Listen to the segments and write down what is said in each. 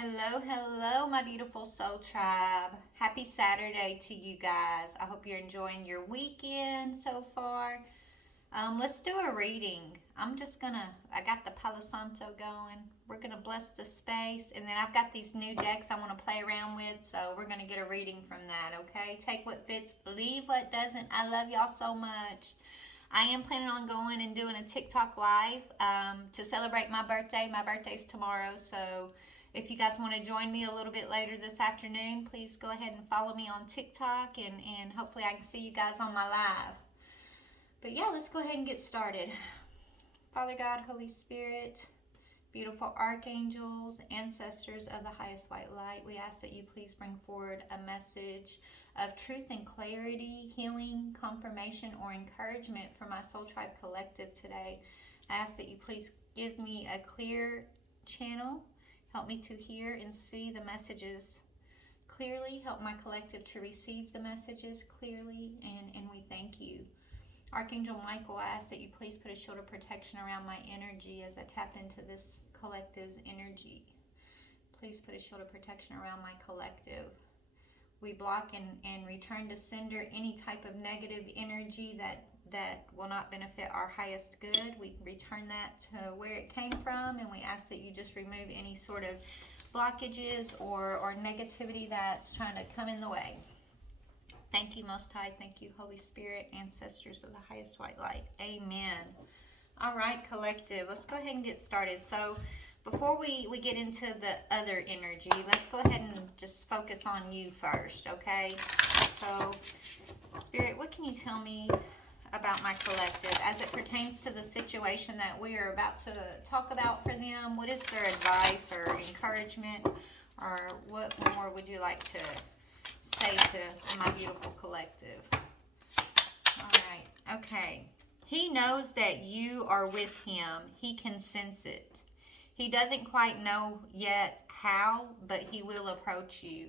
Hello, hello, my beautiful soul tribe. Happy Saturday to you guys. I hope you're enjoying your weekend so far. Let's do a reading. I got the Palo Santo going. We're gonna bless the space, and then I've got these new decks I want to play around with, so we're gonna get a reading from that, okay? Take what fits, leave what doesn't. I love y'all so much. I am planning on going and doing a TikTok live to celebrate my birthday. My birthday's tomorrow, so if you guys want to join me a little bit later this afternoon, please go ahead and follow me on TikTok, and hopefully I can see you guys on my live. But yeah, let's go ahead and get started. Father God, Holy Spirit, beautiful archangels, ancestors of the highest white light, we ask that you please bring forward a message of truth and clarity, healing, confirmation, or encouragement for my Soul Tribe Collective today. I ask that you please give me a clear channel. Help me to hear and see the messages clearly. Help my collective to receive the messages clearly, and we thank you. Archangel Michael, I ask that you please put a shield of protection around my energy as I tap into this collective's energy. Please put a shield of protection around my collective. We block and return to sender any type of negative energy that will not benefit our highest good. We return that to where it came from, and we ask that you just remove any sort of blockages or negativity that's trying to come in the way. Thank you, Most High. Thank you, Holy Spirit, ancestors of the highest white light. Amen. All right, collective, let's go ahead and get started. So before we get into the other energy, let's go ahead and just focus on you first, okay? So, Spirit, what can you tell me about my collective as it pertains to the situation that we are about to talk about for them? What is their advice or encouragement, or what more would you like to say to my beautiful collective? All right, okay. He knows that you are with him. He can sense it. He doesn't quite know yet how, but he will approach you.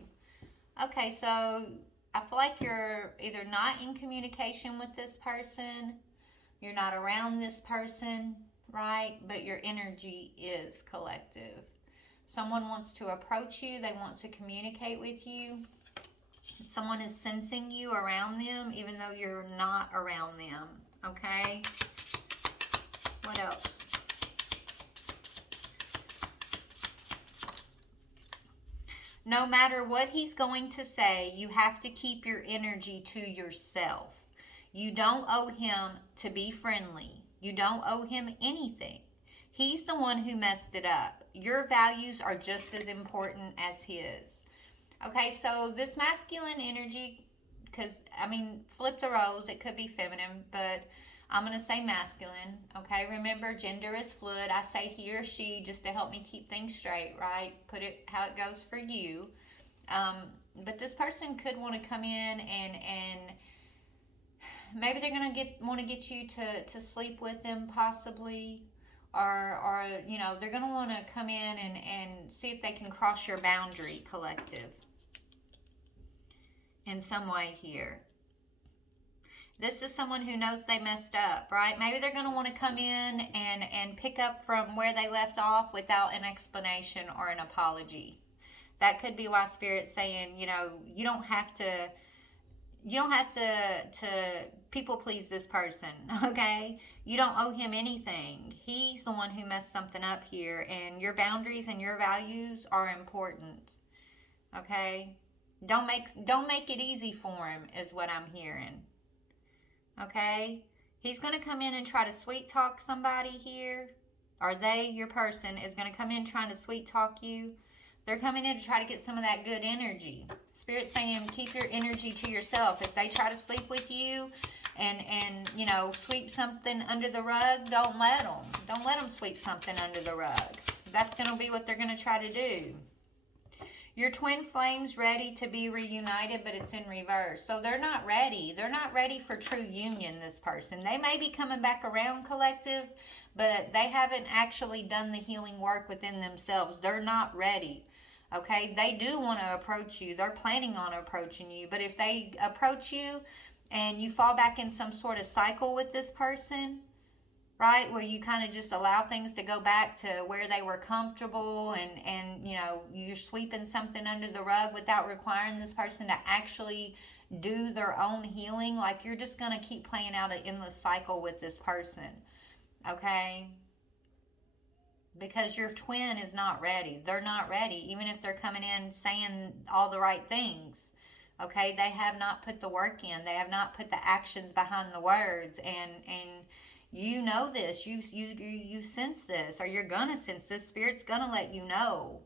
Okay, so I feel like you're either not in communication with this person, you're not around this person, right? But your energy is collective. Someone wants to approach you, they want to communicate with you. Someone is sensing you around them, even though you're not around them, okay? What else? No matter what he's going to say, you have to keep your energy to yourself. You don't owe him to be friendly. You don't owe him anything. He's the one who messed it up. Your values are just as important as his. Okay, so this masculine energy, because, flip the roles, it could be feminine, but I'm going to say masculine, okay? Remember, gender is fluid. I say he or she just to help me keep things straight, right? Put it how it goes for you. But this person could want to come in and maybe they're going to want to get you to sleep with them, possibly. Or they're going to want to come in and see if they can cross your boundary, collective, in some way here. This is someone who knows they messed up, right? Maybe they're going to want to come in and pick up from where they left off without an explanation or an apology. That could be why Spirit's saying, you don't have to people please this person, okay? You don't owe him anything. He's the one who messed something up here, and your boundaries and your values are important, okay? Don't make it easy for him, is what I'm hearing. Okay? He's going to come in and try to sweet talk somebody here. Or they, your person, is going to come in trying to sweet talk you. They're coming in to try to get some of that good energy. Spirit's saying keep your energy to yourself. If they try to sleep with you and sweep something under the rug, don't let them. Don't let them sweep something under the rug. That's going to be what they're going to try to do. Your twin flame's ready to be reunited, but it's in reverse. So they're not ready. They're not ready for true union, this person. They may be coming back around, collective, but they haven't actually done the healing work within themselves. They're not ready. Okay? They do want to approach you. They're planning on approaching you. But if they approach you and you fall back in some sort of cycle with this person, right? Where you kind of just allow things to go back to where they were comfortable, and you know, you're sweeping something under the rug without requiring this person to actually do their own healing. Like, you're just going to keep playing out an endless cycle with this person, okay? Because your twin is not ready. They're not ready, even if they're coming in saying all the right things. Okay, they have not put the work in. They have not put the actions behind the words, and you know this. You sense this, or you're gonna sense this. Spirit's gonna let you know.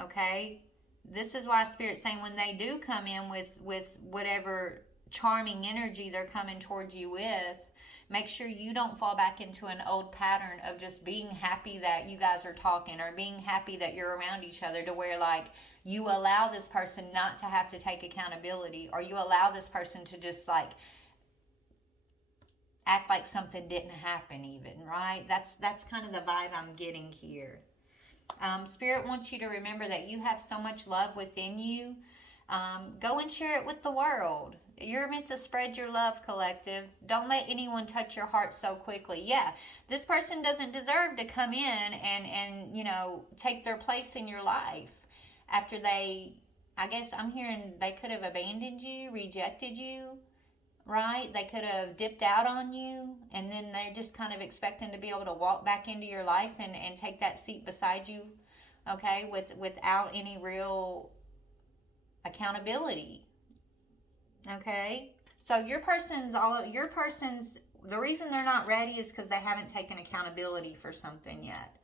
Okay, this is why Spirit's saying when they do come in with whatever charming energy they're coming towards you with, make sure you don't fall back into an old pattern of just being happy that you guys are talking, or being happy that you're around each other, to where like you allow this person not to have to take accountability, or you allow this person to just like act like something didn't happen even, right? That's kind of the vibe I'm getting here. Spirit wants you to remember that you have so much love within you. Go and share it with the world. You're meant to spread your love, collective. Don't let anyone touch your heart so quickly. Yeah, this person doesn't deserve to come in and you know, take their place in your life after they, I guess I'm hearing they could have abandoned you, rejected you, right? They could have dipped out on you, and then they're just kind of expecting to be able to walk back into your life and take that seat beside you, okay, without any real accountability. Okay, so your person's the reason they're not ready is because they haven't taken accountability for something yet,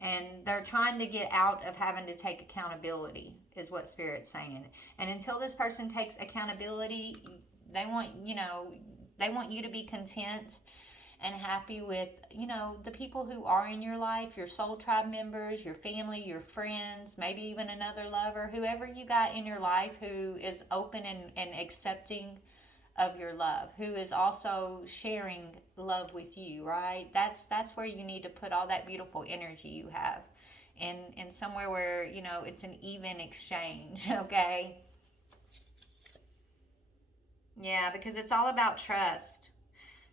and they're trying to get out of having to take accountability, is what Spirit's saying. And until this person takes accountability, they want, you know, they want you to be content and happy with, you know, the people who are in your life, your soul tribe members, your family, your friends, maybe even another lover, whoever you got in your life who is open and accepting of your love, who is also sharing love with you, right? That's where you need to put all that beautiful energy you have in somewhere where, you know, it's an even exchange, okay? Yeah, because it's all about trust.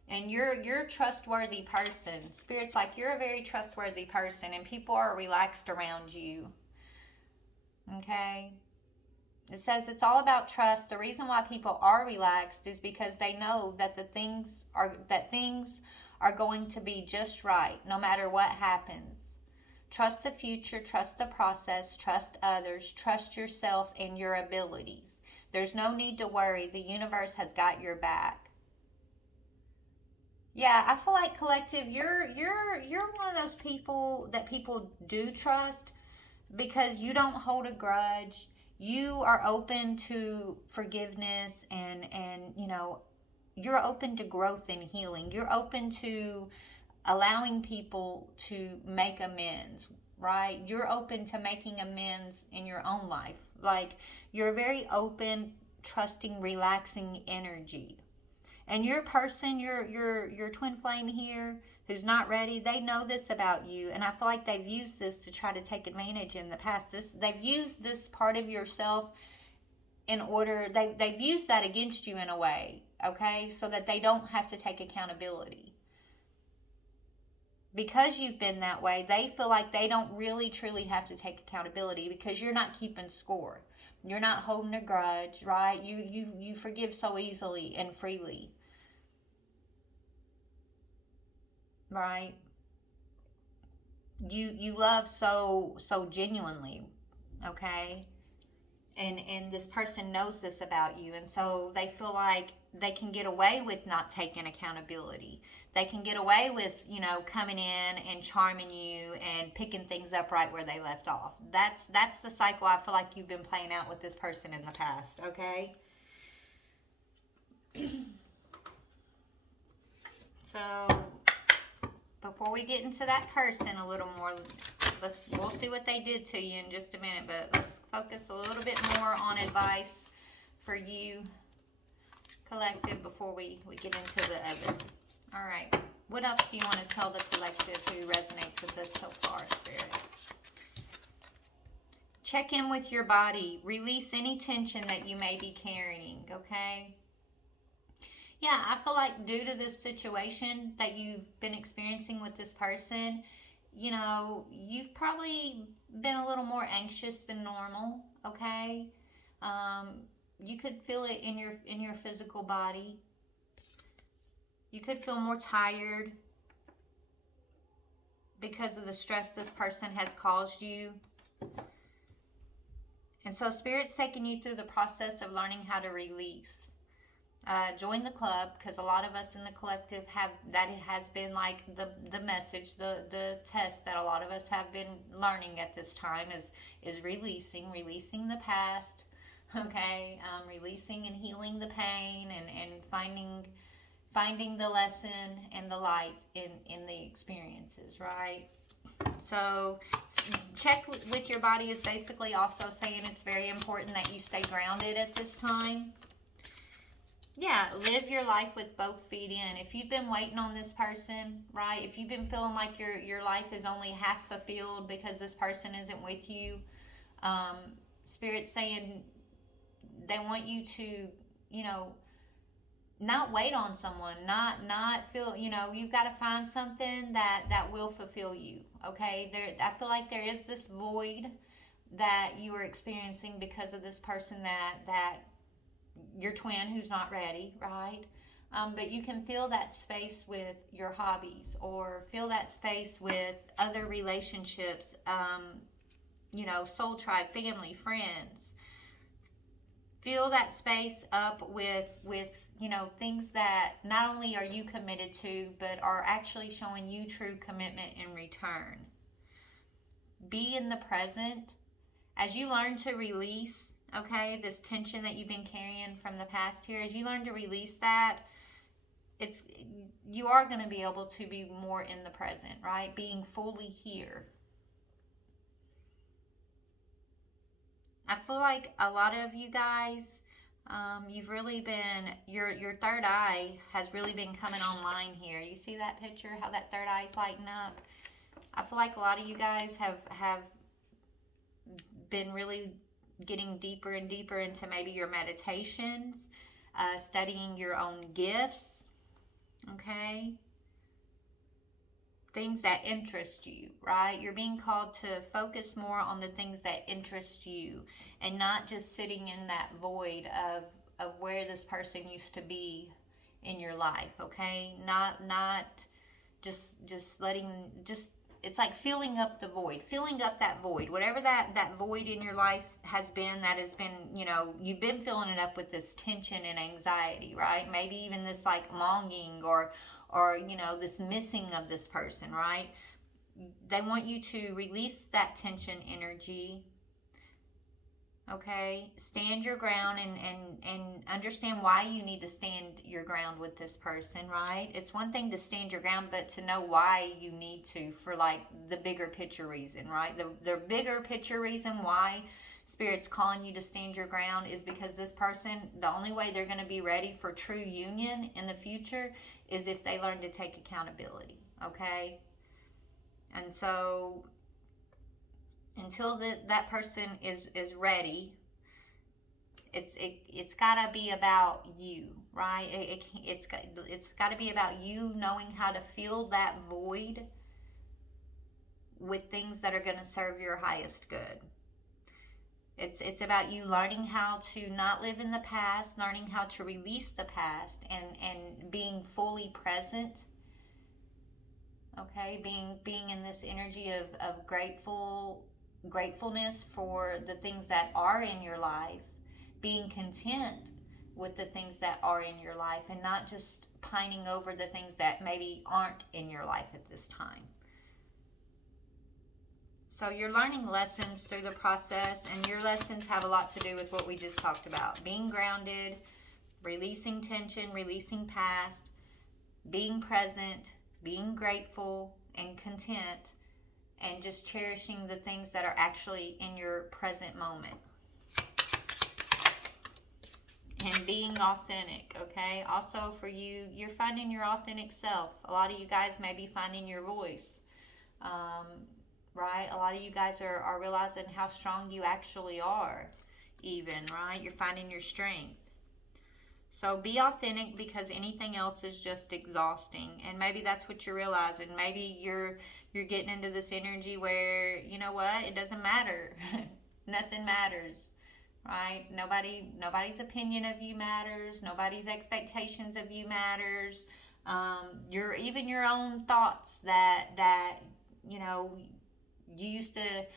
And you're a trustworthy person. Spirit's like, you're a very trustworthy person, and people are relaxed around you. Okay? It says it's all about trust. The reason why people are relaxed is because they know that things are going to be just right no matter what happens. Trust the future, trust the process, trust others, trust yourself and your abilities. There's no need to worry. The universe has got your back. Yeah, I feel like, collective, you're one of those people that people do trust because you don't hold a grudge. You are open to forgiveness, and you know, you're open to growth and healing. You're open to allowing people to make amends, right? You're open to making amends in your own life. Like, you're a very open, trusting, relaxing energy. And your person, your twin flame here, who's not ready, they know this about you, and I feel like they've used this to try to take advantage in the past. They've used this part of yourself in order, they've used that against you in a way, okay, so that they don't have to take accountability. Because you've been that way, they feel like they don't really truly have to take accountability because you're not keeping score. You're not holding a grudge, right? You forgive so easily and freely, right? You love so genuinely, okay? And this person knows this about you, and so they feel like they can get away with not taking accountability. They can get away with, you know, coming in and charming you and picking things up right where they left off. That's the cycle I feel like you've been playing out with this person in the past, okay? So before we get into that person a little more, we'll see what they did to you in just a minute, but let's focus a little bit more on advice for you, collective, before we get into the other. All right. What else do you want to tell the collective who resonates with us so far, Spirit? Check in with your body. Release any tension that you may be carrying, okay? Yeah, I feel like due to this situation that you've been experiencing with this person, you've probably been a little more anxious than normal, okay? Um, you could feel it in your physical body. You could feel more tired because of the stress this person has caused you. And so Spirit's taking you through the process of learning how to release. Join the club, because a lot of us in the collective have that. It has been like the message, the test that a lot of us have been learning at this time is releasing the past, okay, releasing and healing the pain, and finding the lesson and the light in the experiences, right? So check with your body is basically also saying it's very important that you stay grounded at this time. Yeah, live your life with both feet in. If you've been waiting on this person, right? If you've been feeling like your life is only half fulfilled because this person isn't with you, um, Spirit's saying they want you to, you know, not wait on someone, not feel, you've got to find something that will fulfill you. Okay, there. I feel like there is this void that you are experiencing because of this person that your twin who's not ready, right? But you can fill that space with your hobbies, or fill that space with other relationships, soul tribe, family, friends. Fill that space up with things that not only are you committed to, but are actually showing you true commitment in return. Be in the present as you learn to release, okay, this tension that you've been carrying from the past here. As you learn to release that, you are going to be able to be more in the present, right? Being fully here. I feel like a lot of you guys, you've really been, your third eye has really been coming online here. You see that picture, how that third eye is lighting up? I feel like a lot of you guys have been really getting deeper and deeper into maybe your meditations, studying your own gifts, okay? Things that interest you, right? You're being called to focus more on the things that interest you, and not just sitting in that void of where this person used to be in your life, okay? Not just letting, just, it's like filling up the void, filling up that void, whatever that void in your life has been, that has been, you've been filling it up with this tension and anxiety, right? Maybe even this like longing, or this missing of this person, right? They want you to release that tension energy, okay? Stand your ground, and understand why you need to stand your ground with this person, right? It's one thing to stand your ground, but to know why you need to, for like the bigger picture reason, right? The bigger picture reason why Spirit's calling you to stand your ground is because this person, the only way they're going to be ready for true union in the future is if they learn to take accountability, okay? And so until that person is ready, it's got to be about you, right? It's got to be about you knowing how to fill that void with things that are going to serve your highest good. It's about you learning how to not live in the past, learning how to release the past, and being fully present. Okay, being in this energy of gratefulness for the things that are in your life, being content with the things that are in your life, and not just pining over the things that maybe aren't in your life at this time. So you're learning lessons through the process, and your lessons have a lot to do with what we just talked about. Being grounded, releasing tension, releasing past, being present, being grateful and content, and just cherishing the things that are actually in your present moment. And being authentic, okay? Also for you, you're finding your authentic self. A lot of you guys may be finding your voice. Right? A lot of you guys are realizing how strong you actually are, even, right? You're finding your strength. So be authentic, because anything else is just exhausting. And maybe that's what you're realizing. Maybe you're getting into this energy where, you know what, it doesn't matter. Nothing matters. Right? Nobody's opinion of you matters. Nobody's expectations of you matters. Your own thoughts that you know you used to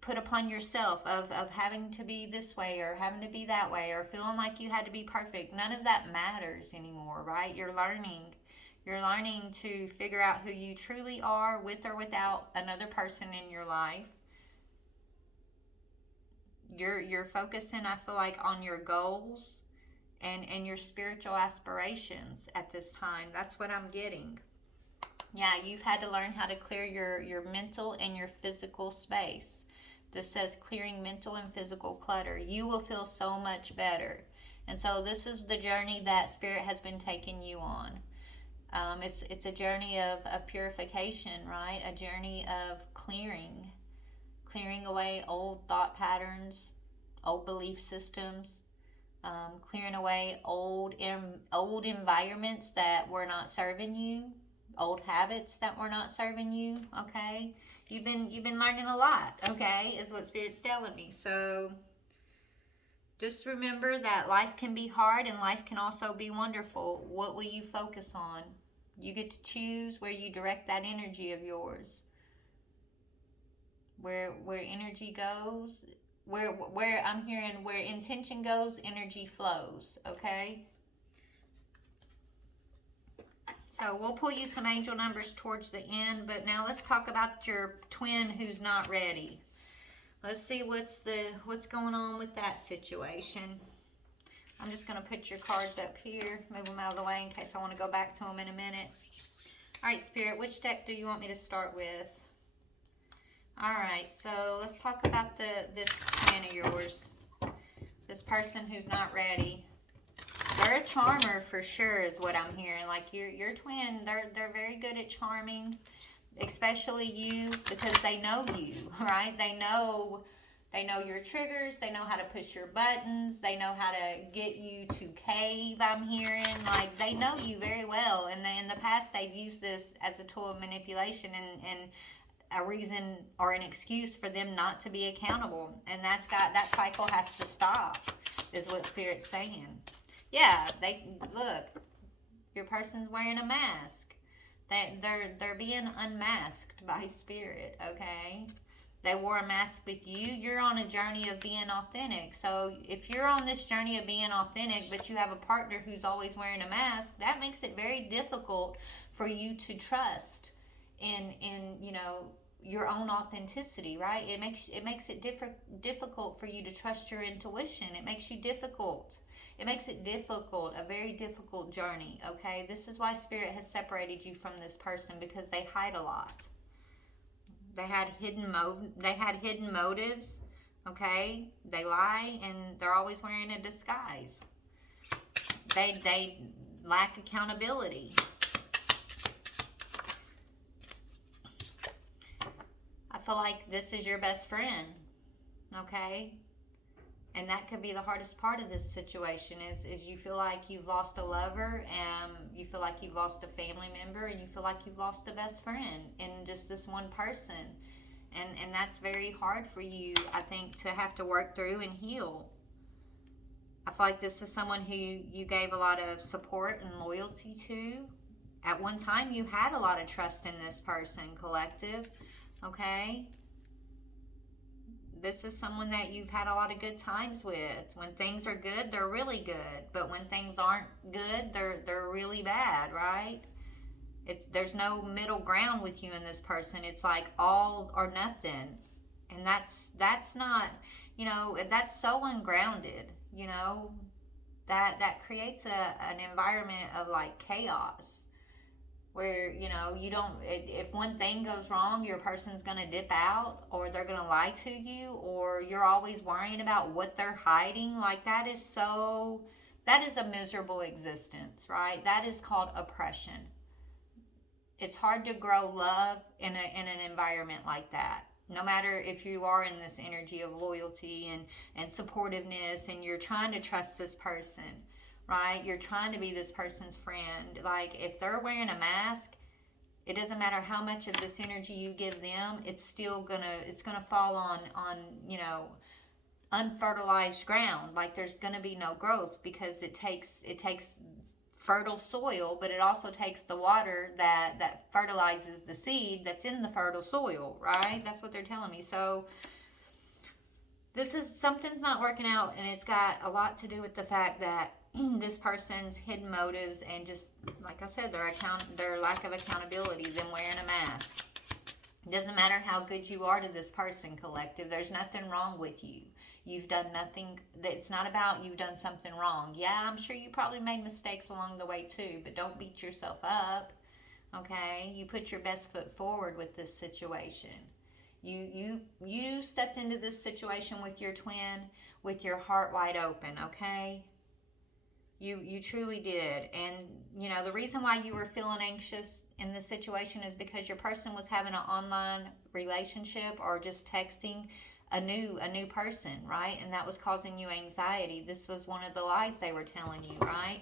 put upon yourself of having to be this way or having to be that way or feeling like you had to be perfect. None of that matters anymore, right? You're learning to figure out who you truly are, with or without another person in your life. You're focusing, I feel like, on your goals and your spiritual aspirations at this time. That's what I'm getting. Yeah, you've had to learn how to clear your mental and your physical space. This says clearing mental and physical clutter. You will feel so much better. And so this is the journey that Spirit has been taking you on. It's a journey of purification, right? A journey of clearing away old thought patterns, old belief systems, clearing away old environments that were not serving you, old habits that were not serving you. Okay, you've been learning a lot. Okay, is what Spirit's telling me. So just remember that life can be hard and life can also be wonderful. What will you focus on? You get to choose where you direct that energy of yours. Where energy goes, where I'm hearing where intention goes, energy flows. Okay. So we'll pull you some angel numbers towards the end, but now let's talk about your twin who's not ready. Let's see what's going on with that situation. I'm just going to put your cards up here, move them out of the way in case I want to go back to them in a minute. All right, Spirit, which deck do you want me to start with? All right, so let's talk about this twin of yours. This person who's not ready. They're a charmer for sure, is what I'm hearing. Like your twin, they're very good at charming, especially you, because they know you, right? They know your triggers. They know how to push your buttons. They know how to get you to cave. I'm hearing, like, they know you very well, and in the past they've used this as a tool of manipulation and a reason or an excuse for them not to be accountable, and that cycle has to stop, is what Spirit's saying. Yeah, they look. Your person's wearing a mask. They're being unmasked by Spirit. Okay, they wore a mask with you. You're on a journey of being authentic. So if you're on this journey of being authentic, but you have a partner who's always wearing a mask, that makes it very difficult for you to trust in your own authenticity, right? It makes it difficult for you to trust your intuition. It makes it difficult, a very difficult journey. Okay, this is why Spirit has separated you from this person, because they hide a lot. They had hidden motives. Okay, they lie and they're always wearing a disguise. They lack accountability. I feel like this is your best friend, okay? And that could be the hardest part of this situation is you feel like you've lost a lover, and you feel like you've lost a family member, and you feel like you've lost a best friend in just this one person. And that's very hard for you, I think, to have to work through and heal. I feel like this is someone who you gave a lot of support and loyalty to. At one time, you had a lot of trust in this person, collective. Okay, this is someone that you've had a lot of good times with. When things are good, they're really good, but when things aren't good, they're really bad, right? There's no middle ground with you and this person. It's like all or nothing, and that's not, that's so ungrounded. That creates an environment of like chaos, where you don't, if one thing goes wrong, your person's going to dip out, or they're going to lie to you, or you're always worrying about what they're hiding. Like, that is a miserable existence, right? That is called oppression. It's hard to grow love in an environment like that, no matter if you are in this energy of loyalty and supportiveness, and you're trying to trust this person. right? You're trying to be this person's friend. Like, if they're wearing a mask, it doesn't matter how much of this energy you give them, it's gonna fall on, you know, unfertilized ground. Like, there's gonna be no growth, because it takes fertile soil, but it also takes the water that fertilizes the seed that's in the fertile soil, right? That's what they're telling me. So this is, something's not working out, and it's got a lot to do with the fact that this person's hidden motives, and just like I said, their lack of accountability, them wearing a mask. It doesn't matter how good you are to this person, collective. There's nothing wrong with you. You've done nothing. It's not about you've done something wrong. Yeah, I'm sure you probably made mistakes along the way too, but don't beat yourself up. Okay? You put your best foot forward with this situation. You stepped into this situation with your twin with your heart wide open, okay? You truly did. And you know, the reason why you were feeling anxious in this situation is because your person was having an online relationship, or just texting a new person, right? And that was causing you anxiety. This was one of the lies they were telling you, right?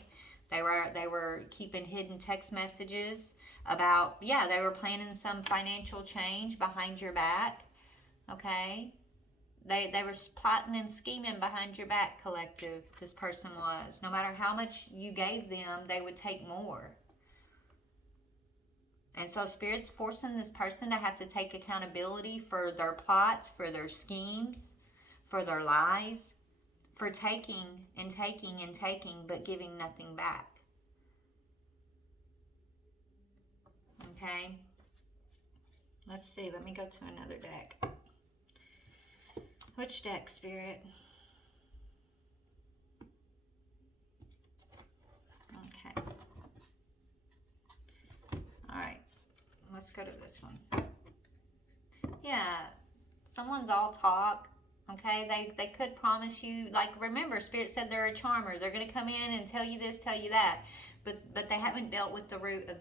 They were keeping hidden text messages about, yeah, they were planning some financial change behind your back. Okay? They were plotting and scheming behind your back, collective. This person was. No matter how much you gave them, they would take more. And so Spirit's forcing this person to have to take accountability for their plots, for their schemes, for their lies, for taking and taking and taking, but giving nothing back. Okay? Let's see. Let me go to another deck. Which deck, Spirit? Okay. Alright. Let's go to this one. Yeah. Someone's all talk. Okay? They could promise you, like, remember, Spirit said they're a charmer. They're going to come in and tell you this, tell you that. But they haven't dealt with the root of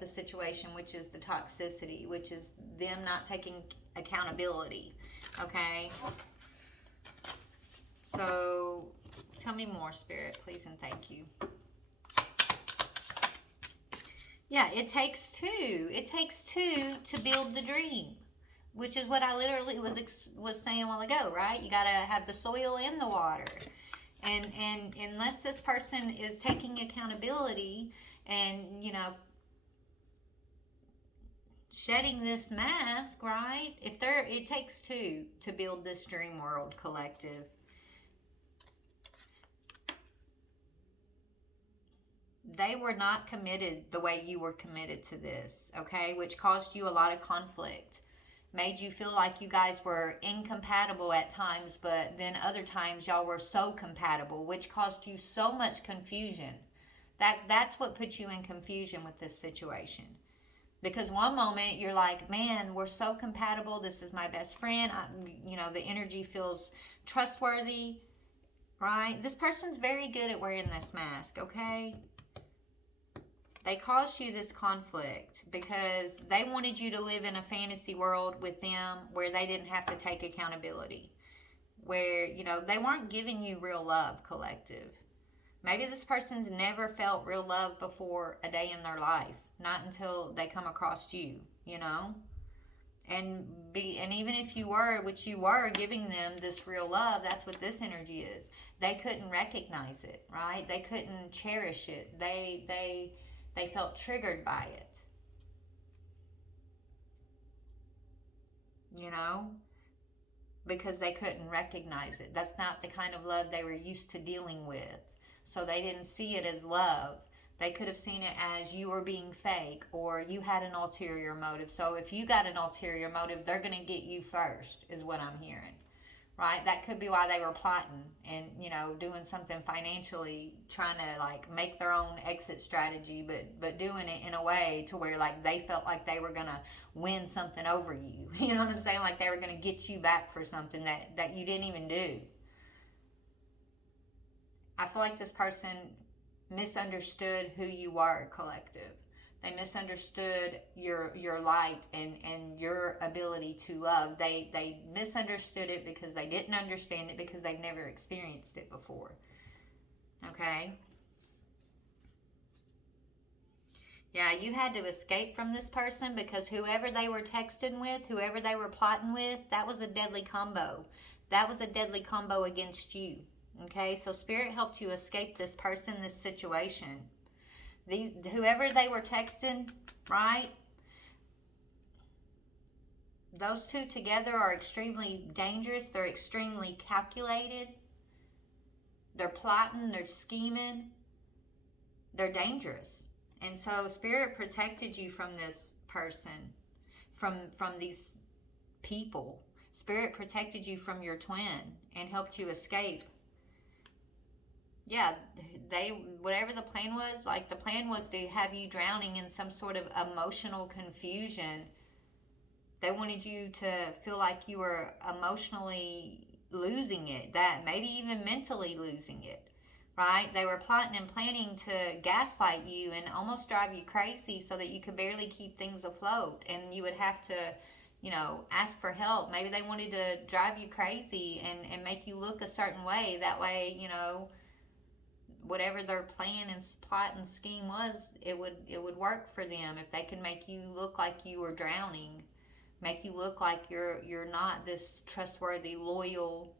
the situation, which is the toxicity, which is them not taking accountability. Okay? So, tell me more, Spirit, please, and thank you. Yeah, it takes two. It takes two to build the dream, which is what I literally was saying a while ago, right? You got to have the soil and the water. And unless this person is taking accountability and, you know, shedding this mask, right? It takes two to build this dream world, collective. They were not committed the way you were committed to this, okay? Which caused you a lot of conflict. Made you feel like you guys were incompatible at times, but then other times y'all were so compatible, which caused you so much confusion. That's what put you in confusion with this situation. Because one moment you're like, man, we're so compatible. This is my best friend. The energy feels trustworthy, right? This person's very good at wearing this mask, okay? They caused you this conflict because they wanted you to live in a fantasy world with them where they didn't have to take accountability. Where, they weren't giving you real love, collective. Maybe this person's never felt real love before a day in their life. Not until they come across you, And even if you were, which you were, giving them this real love, that's what this energy is. They couldn't recognize it, right? They couldn't cherish it. They felt triggered by it. Because they couldn't recognize it. That's not the kind of love they were used to dealing with. So they didn't see it as love. They could have seen it as you were being fake, or you had an ulterior motive. So if you got an ulterior motive, they're going to get you first, is what I'm hearing. Right? That could be why they were plotting and, doing something financially, trying to make their own exit strategy, but doing it in a way to where they felt like they were going to win something over you. You know what I'm saying? Like they were going to get you back for something that you didn't even do. I feel like this person misunderstood who you were, collective. They misunderstood your light and your ability to love. They misunderstood it because they didn't understand it because they've never experienced it before. Okay? Yeah, you had to escape from this person because whoever they were texting with, whoever they were plotting with, that was a deadly combo. That was a deadly combo against you. Okay, so Spirit helped you escape this person, this situation. These, whoever they were texting, right? Those two together are extremely dangerous. They're extremely calculated. They're plotting, they're scheming, they're dangerous. And so Spirit protected you from this person, from these people. Spirit protected you from your twin and helped you escape. Yeah, they, whatever the plan was, like the plan was to have you drowning in some sort of emotional confusion. They wanted you to feel like you were emotionally losing it, that maybe even mentally losing it, right? They were plotting and planning to gaslight you and almost drive you crazy so that you could barely keep things afloat and you would have to, ask for help. Maybe they wanted to drive you crazy and make you look a certain way. That way, whatever their plan and plot and scheme was, it would work for them if they could make you look like you were drowning, make you look like you're not this trustworthy, loyal,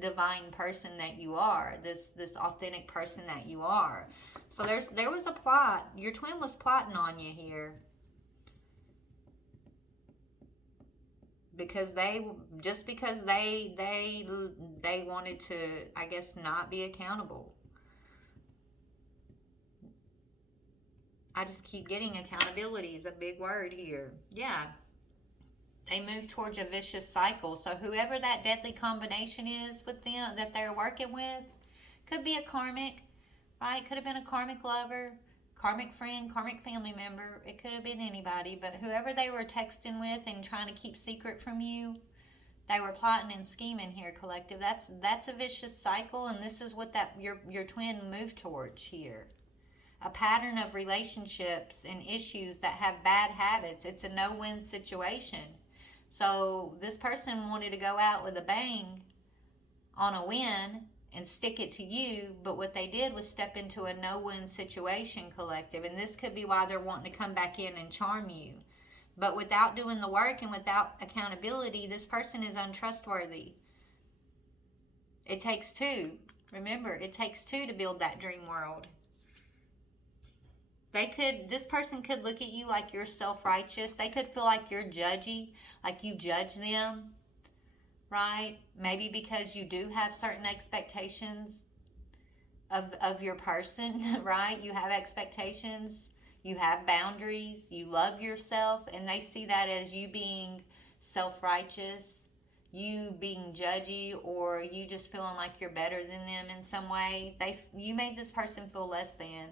divine person that you are, this authentic person that you are. So there was a plot. Your twin was plotting on you here because they wanted to, I guess, not be accountable. I just keep getting accountability is a big word here. Yeah, they move towards a vicious cycle. So whoever that deadly combination is with them that they're working with, could be a karmic, right? Could have been a karmic lover, karmic friend, karmic family member. It could have been anybody, but whoever they were texting with and trying to keep secret from you, they were plotting and scheming here, collective. That's a vicious cycle, and this is what that your twin moved towards here. A pattern of relationships and issues that have bad habits. It's a no-win situation. So this person wanted to go out with a bang on a win and stick it to you, but what they did was step into a no-win situation, collective, and this could be why they're wanting to come back in and charm you. But without doing the work and without accountability, this person is untrustworthy. It takes two. Remember, it takes two to build that dream world. This person could look at you like you're self-righteous. They could feel like you're judgy, like you judge them, right? Maybe because you do have certain expectations of your person, right? You have expectations, you have boundaries, you love yourself, and they see that as you being self-righteous, you being judgy, or you just feeling like you're better than them in some way. You made this person feel less than.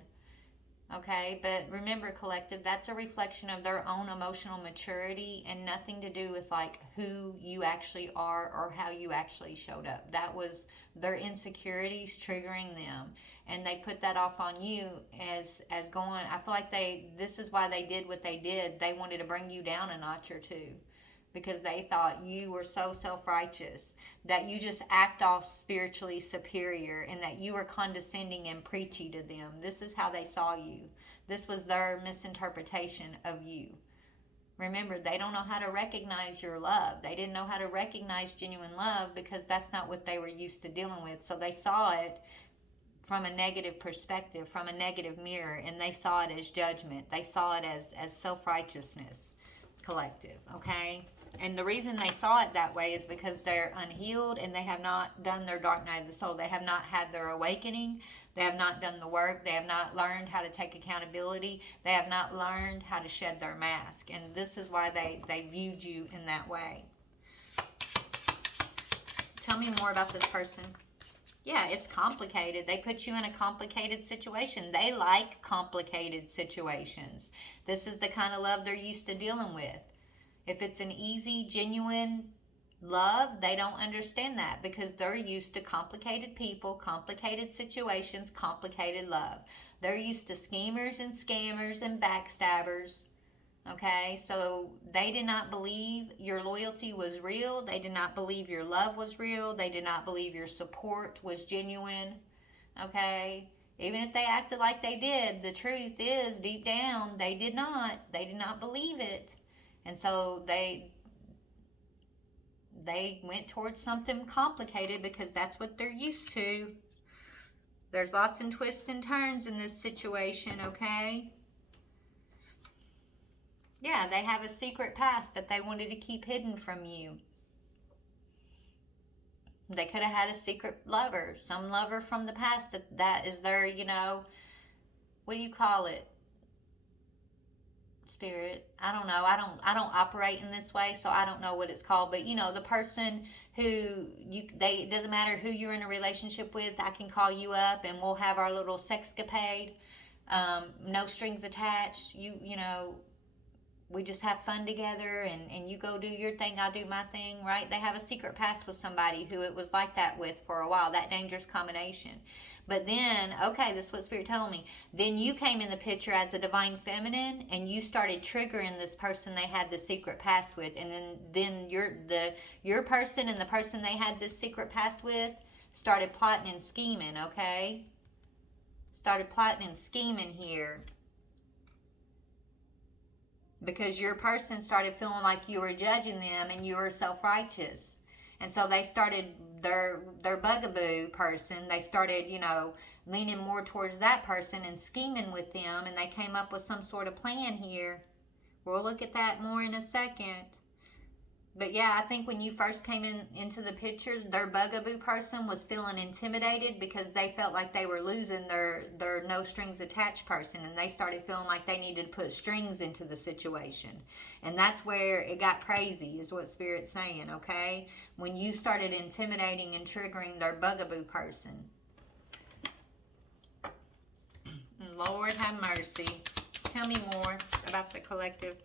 Okay, but remember, collective, that's a reflection of their own emotional maturity and nothing to do with like who you actually are or how you actually showed up. That was their insecurities triggering them, and they put that off on you as going. I feel like this is why they did what they did. They wanted to bring you down a notch or two because they thought you were so self-righteous, that you just act all spiritually superior, and that you were condescending and preachy to them. This is how they saw you. This was their misinterpretation of you. Remember, they don't know how to recognize your love. They didn't know how to recognize genuine love because that's not what they were used to dealing with. So they saw it from a negative perspective, from a negative mirror, and they saw it as judgment. They saw it as self-righteousness, collective, okay? And the reason they saw it that way is because they're unhealed and they have not done their dark night of the soul. They have not had their awakening. They have not done the work. They have not learned how to take accountability. They have not learned how to shed their mask. And this is why they viewed you in that way. Tell me more about this person. Yeah, it's complicated. They put you in a complicated situation. They like complicated situations. This is the kind of love they're used to dealing with. If it's an easy, genuine love, they don't understand that because they're used to complicated people, complicated situations, complicated love. They're used to schemers and scammers and backstabbers. Okay, so they did not believe your loyalty was real. They did not believe your love was real. They did not believe your support was genuine. Okay, Even if they acted like they did, the truth is, deep down, they did not. They did not believe it. And so they went towards something complicated because that's what they're used to. There's lots and twists and turns in this situation, okay? Yeah, they have a secret past that they wanted to keep hidden from you. They could have had a secret lover, some lover from the past that is their, what do you call it? Spirit. I don't know. I don't operate in this way, so I don't know what it's called, but the person who it doesn't matter who you're in a relationship with, I can call you up and we'll have our little sexcapade. No strings attached. We just have fun together, and you go do your thing, I'll do my thing, right? They have a secret past with somebody who it was like that with for a while, that dangerous combination. But then, okay, this is what Spirit told me. Then you came in the picture as the divine feminine, and you started triggering this person they had the secret past with, and then your person and the person they had this secret past with started plotting and scheming, okay? Started plotting and scheming here. Because your person started feeling like you were judging them and you were self-righteous. And so they started, their bugaboo person, they started, leaning more towards that person and scheming with them, and they came up with some sort of plan here. We'll look at that more in a second. But yeah, I think when you first came into the picture, their bugaboo person was feeling intimidated because they felt like they were losing their no strings attached person, and they started feeling like they needed to put strings into the situation. And that's where it got crazy, is what Spirit's saying, okay? When you started intimidating and triggering their bugaboo person. Lord have mercy. Tell me more about the collective.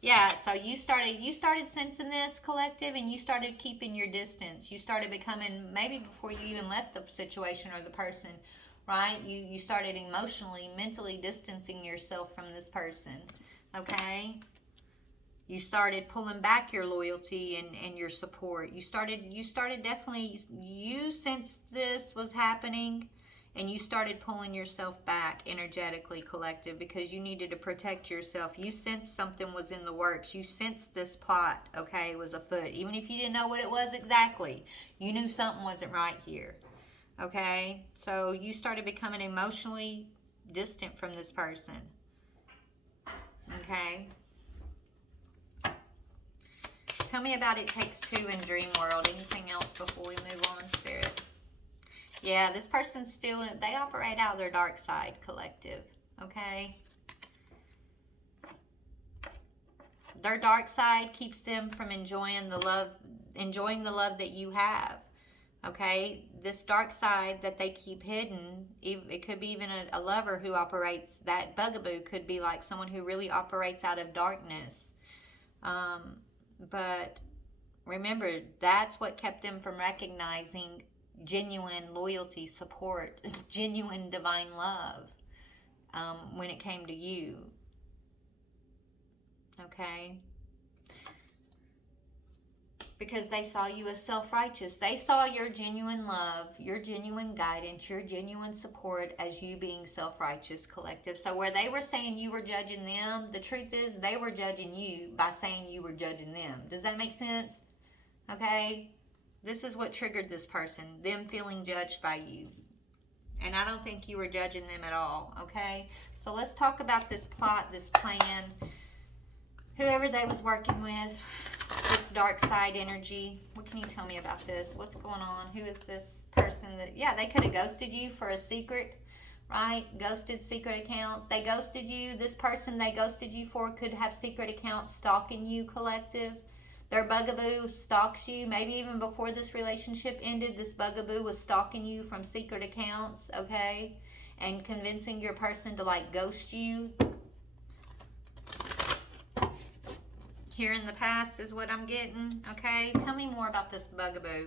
Yeah, so you started sensing this, collective, and you started keeping your distance. You started becoming, maybe before you even left the situation or the person, right? You started emotionally, mentally distancing yourself from this person, okay? You started pulling back your loyalty and your support. You started definitely, you sensed this was happening, and you started pulling yourself back energetically, collective, because you needed to protect yourself. You sensed something was in the works. You sensed this plot, okay, was afoot. Even if you didn't know what it was exactly, you knew something wasn't right here, okay? So you started becoming emotionally distant from this person, okay? Tell me about It Takes Two in Dream World. Anything else before we move on, Spirit? Yeah, this person's still, they operate out of their dark side, collective, okay? Their dark side keeps them from enjoying the love that you have, okay? This dark side that they keep hidden, it could be even a lover who operates, that bugaboo could be like someone who really operates out of darkness. But remember, that's what kept them from recognizing genuine loyalty, support, genuine divine love when it came to you, okay? Because they saw you as self-righteous. They saw your genuine love, your genuine guidance, your genuine support as you being self-righteous, collective. So where they were saying you were judging them, the truth is they were judging you by saying you were judging them. Does that make sense? Okay? This is what triggered this person, them feeling judged by you. And I don't think you were judging them at all, okay? So let's talk about this plot, this plan. Whoever they was working with, this dark side energy. What can you tell me about this? What's going on? Who is this person that, yeah, they could have ghosted you for a secret, right? Ghosted secret accounts. They ghosted you. This person they ghosted you for could have secret accounts stalking you, collective. Their bugaboo stalks you. Maybe even before this relationship ended, this bugaboo was stalking you from secret accounts, okay? And convincing your person to like ghost you. Here in the past is what I'm getting, okay? Tell me more about this bugaboo.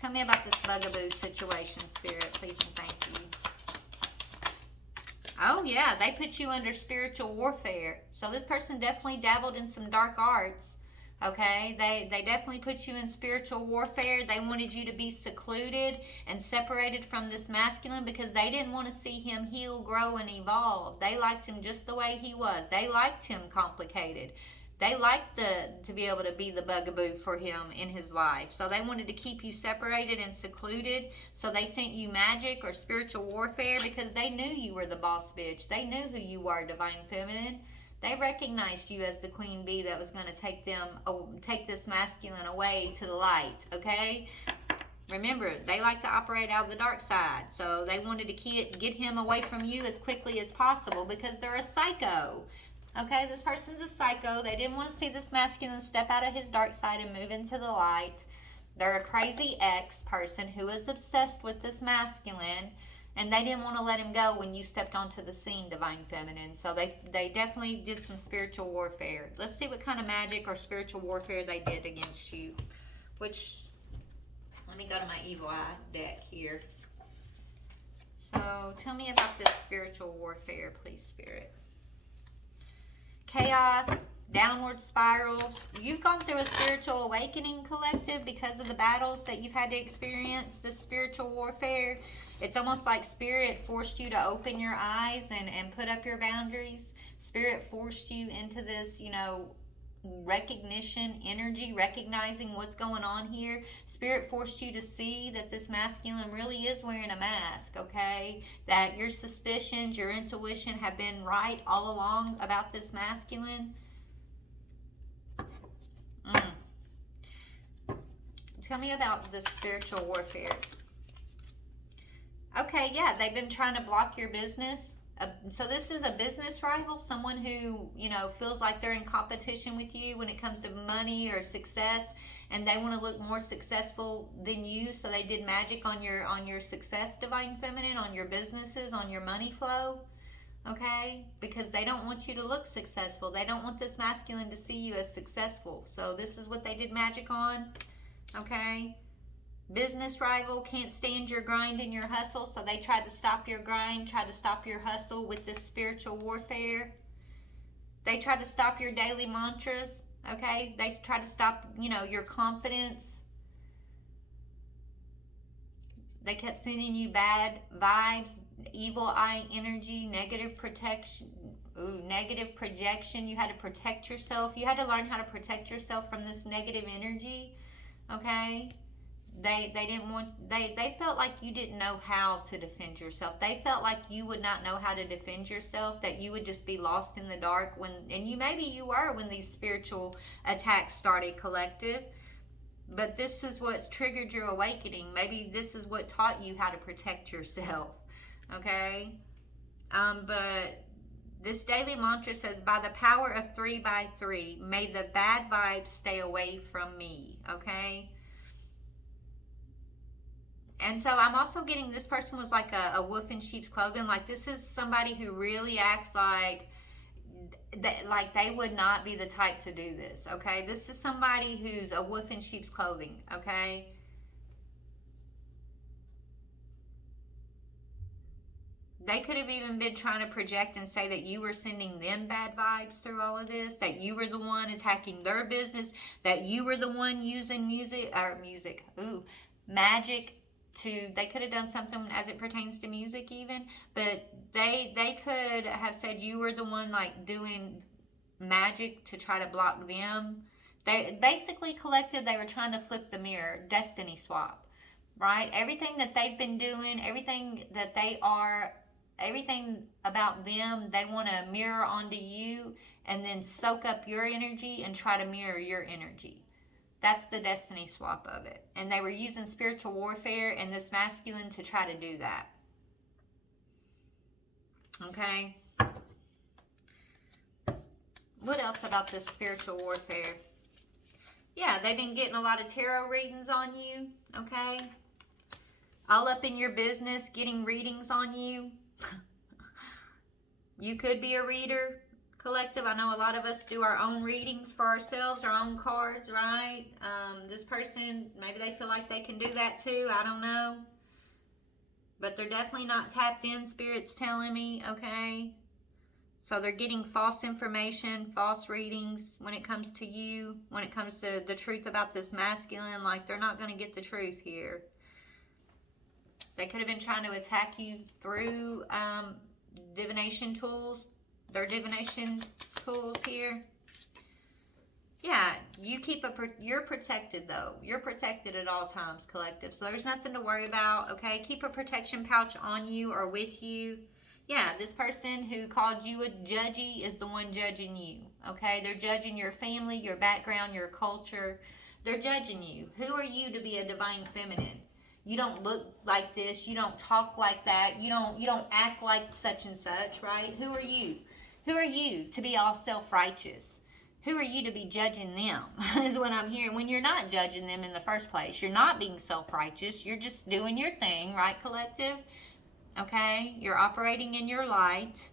Tell me about this bugaboo situation, Spirit, please and thank you. Oh, yeah, they put you under spiritual warfare. So this person definitely dabbled in some dark arts, Okay, they definitely put you in spiritual warfare. They wanted you to be secluded and separated from this masculine because they didn't want to see him heal, grow, and evolve. They liked him just the way he was. They liked him complicated. They liked to be able to be the bugaboo for him in his life. So they wanted to keep you separated and secluded. So they sent you magic or spiritual warfare because they knew you were the boss bitch. They knew who you were, divine feminine. They recognized you as the queen bee that was going to take this masculine away to the light. Okay, remember, they like to operate out of the dark side, so they wanted to get him away from you as quickly as possible because they're a psycho. Okay, this person's a psycho. They didn't want to see this masculine step out of his dark side and move into the light. They're a crazy ex person who is obsessed with this masculine. And they didn't want to let him go when you stepped onto the scene, divine feminine. So they definitely did some spiritual warfare. Let's see what kind of magic or spiritual warfare they did against you. Let me go to my evil eye deck here. So tell me about this spiritual warfare, please, Spirit. Chaos, downward spirals. You've gone through a spiritual awakening, collective, because of the battles that you've had to experience, this spiritual warfare. It's almost like Spirit forced you to open your eyes and put up your boundaries. Spirit forced you into this, recognition energy, recognizing what's going on here. Spirit forced you to see that this masculine really is wearing a mask, okay? That your suspicions, your intuition have been right all along about this masculine. Tell me about this spiritual warfare. Okay, yeah, they've been trying to block your business. So this is a business rival, someone who, feels like they're in competition with you when it comes to money or success, and they want to look more successful than you. So they did magic on your success, divine feminine, on your businesses, on your money flow. Okay? Because they don't want you to look successful. They don't want this masculine to see you as successful. So this is what they did magic on. Okay? Business rival, can't stand your grind and your hustle, so they tried to stop your grind, tried to stop your hustle with this spiritual warfare. They tried to stop your daily mantras, okay? They tried to stop, your confidence. They kept sending you bad vibes, evil eye energy, negative projection. You had to protect yourself. You had to learn how to protect yourself from this negative energy, okay? They felt like you didn't know how to defend yourself. They felt like you would not know how to defend yourself, that you would just be lost in the dark maybe you were when these spiritual attacks started, collective. But this is what's triggered your awakening. Maybe this is what taught you how to protect yourself. Okay? But this daily mantra says, by the power of 3 by 3, may the bad vibes stay away from me. Okay? And so I'm also getting this person was like a wolf in sheep's clothing. Like this is somebody who really acts like they would not be the type to do this, okay? This is somebody who's a wolf in sheep's clothing, okay? They could have even been trying to project and say that you were sending them bad vibes through all of this, that you were the one attacking their business, that you were the one using magic they could have done something as it pertains to music even, but they could have said you were the one like doing magic to try to block them. They basically, collected, they were trying to flip the mirror, destiny swap, right? Everything that they've been doing, everything that they are, everything about them, they want to mirror onto you and then soak up your energy and try to mirror your energy. That's the destiny swap of it. And they were using spiritual warfare and this masculine to try to do that. Okay? What else about this spiritual warfare? Yeah, they've been getting a lot of tarot readings on you. Okay? All up in your business, getting readings on you. You could be a reader. Collective, I know a lot of us do our own readings for ourselves, our own cards, right? This person, maybe they feel like they can do that too. I don't know. But they're definitely not tapped in, Spirit's telling me, okay? So they're getting false information, false readings when it comes to you, when it comes to the truth about this masculine. Like, they're not going to get the truth here. They could have been trying to attack you through divination tools. Their divination tools here. Yeah, you're protected though. You're protected at all times, collective. So there's nothing to worry about, okay? Keep a protection pouch on you or with you. Yeah, this person who called you a judgy is the one judging you, okay? They're judging your family, your background, your culture. They're judging you. Who are you to be a divine feminine? You don't look like this. You don't talk like that. You don't act like such and such, right? Who are you? Who are you to be all self-righteous? Who are you to be judging them is what I'm hearing. When you're not judging them in the first place, you're not being self-righteous. You're just doing your thing, right, collective? Okay? You're operating in your light.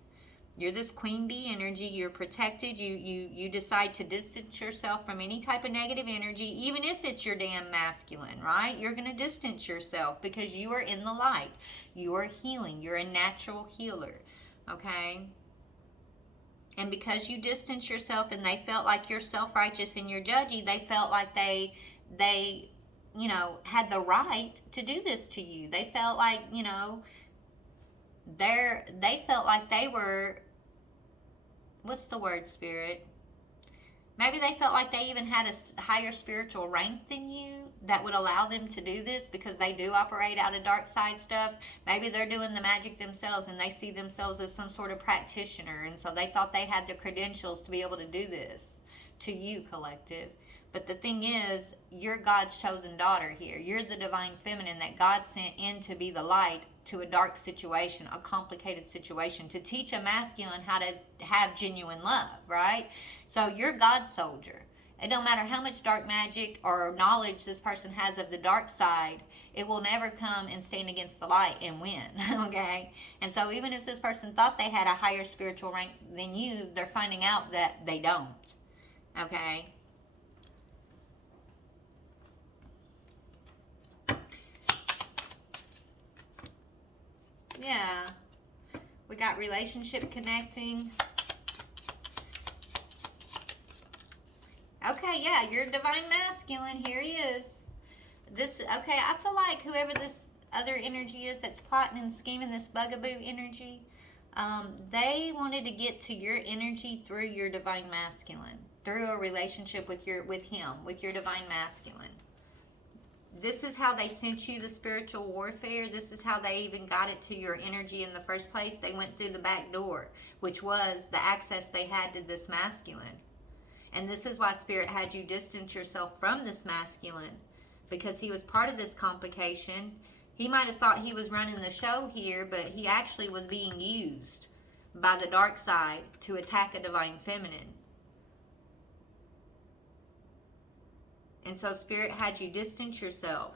You're this queen bee energy. You're protected. You decide to distance yourself from any type of negative energy, even if it's your damn masculine, right? You're going to distance yourself because you are in the light. You are healing. You're a natural healer, okay? And because you distance yourself and they felt like you're self-righteous and you're judgy, they felt like they had the right to do this to you. They felt like, they felt like they were, what's the word, Spirit? Maybe they felt like they even had a higher spiritual rank than you that would allow them to do this because they do operate out of dark side stuff. Maybe they're doing the magic themselves and they see themselves as some sort of practitioner. And so they thought they had the credentials to be able to do this to you, collective. But the thing is, you're God's chosen daughter here. You're the divine feminine that God sent in to be the light to a dark situation, a complicated situation, to teach a masculine how to have genuine love, right? So you're God's soldier. It don't matter how much dark magic or knowledge this person has of the dark side, it will never come and stand against the light and win, okay? And so even if this person thought they had a higher spiritual rank than you, they're finding out that they don't, okay? Yeah. We got relationship connecting. Okay, yeah, you're divine masculine. Here he is. Okay, I feel like whoever this other energy is that's plotting and scheming, this bugaboo energy, they wanted to get to your energy through your divine masculine, through a relationship with your divine masculine. This is how they sent you the spiritual warfare. This is how they even got it to your energy in the first place. They went through the back door, which was the access they had to this masculine. And this is why Spirit had you distance yourself from this masculine, because he was part of this complication. He might have thought he was running the show here, but he actually was being used by the dark side to attack a divine feminine. And so Spirit had you distance yourself.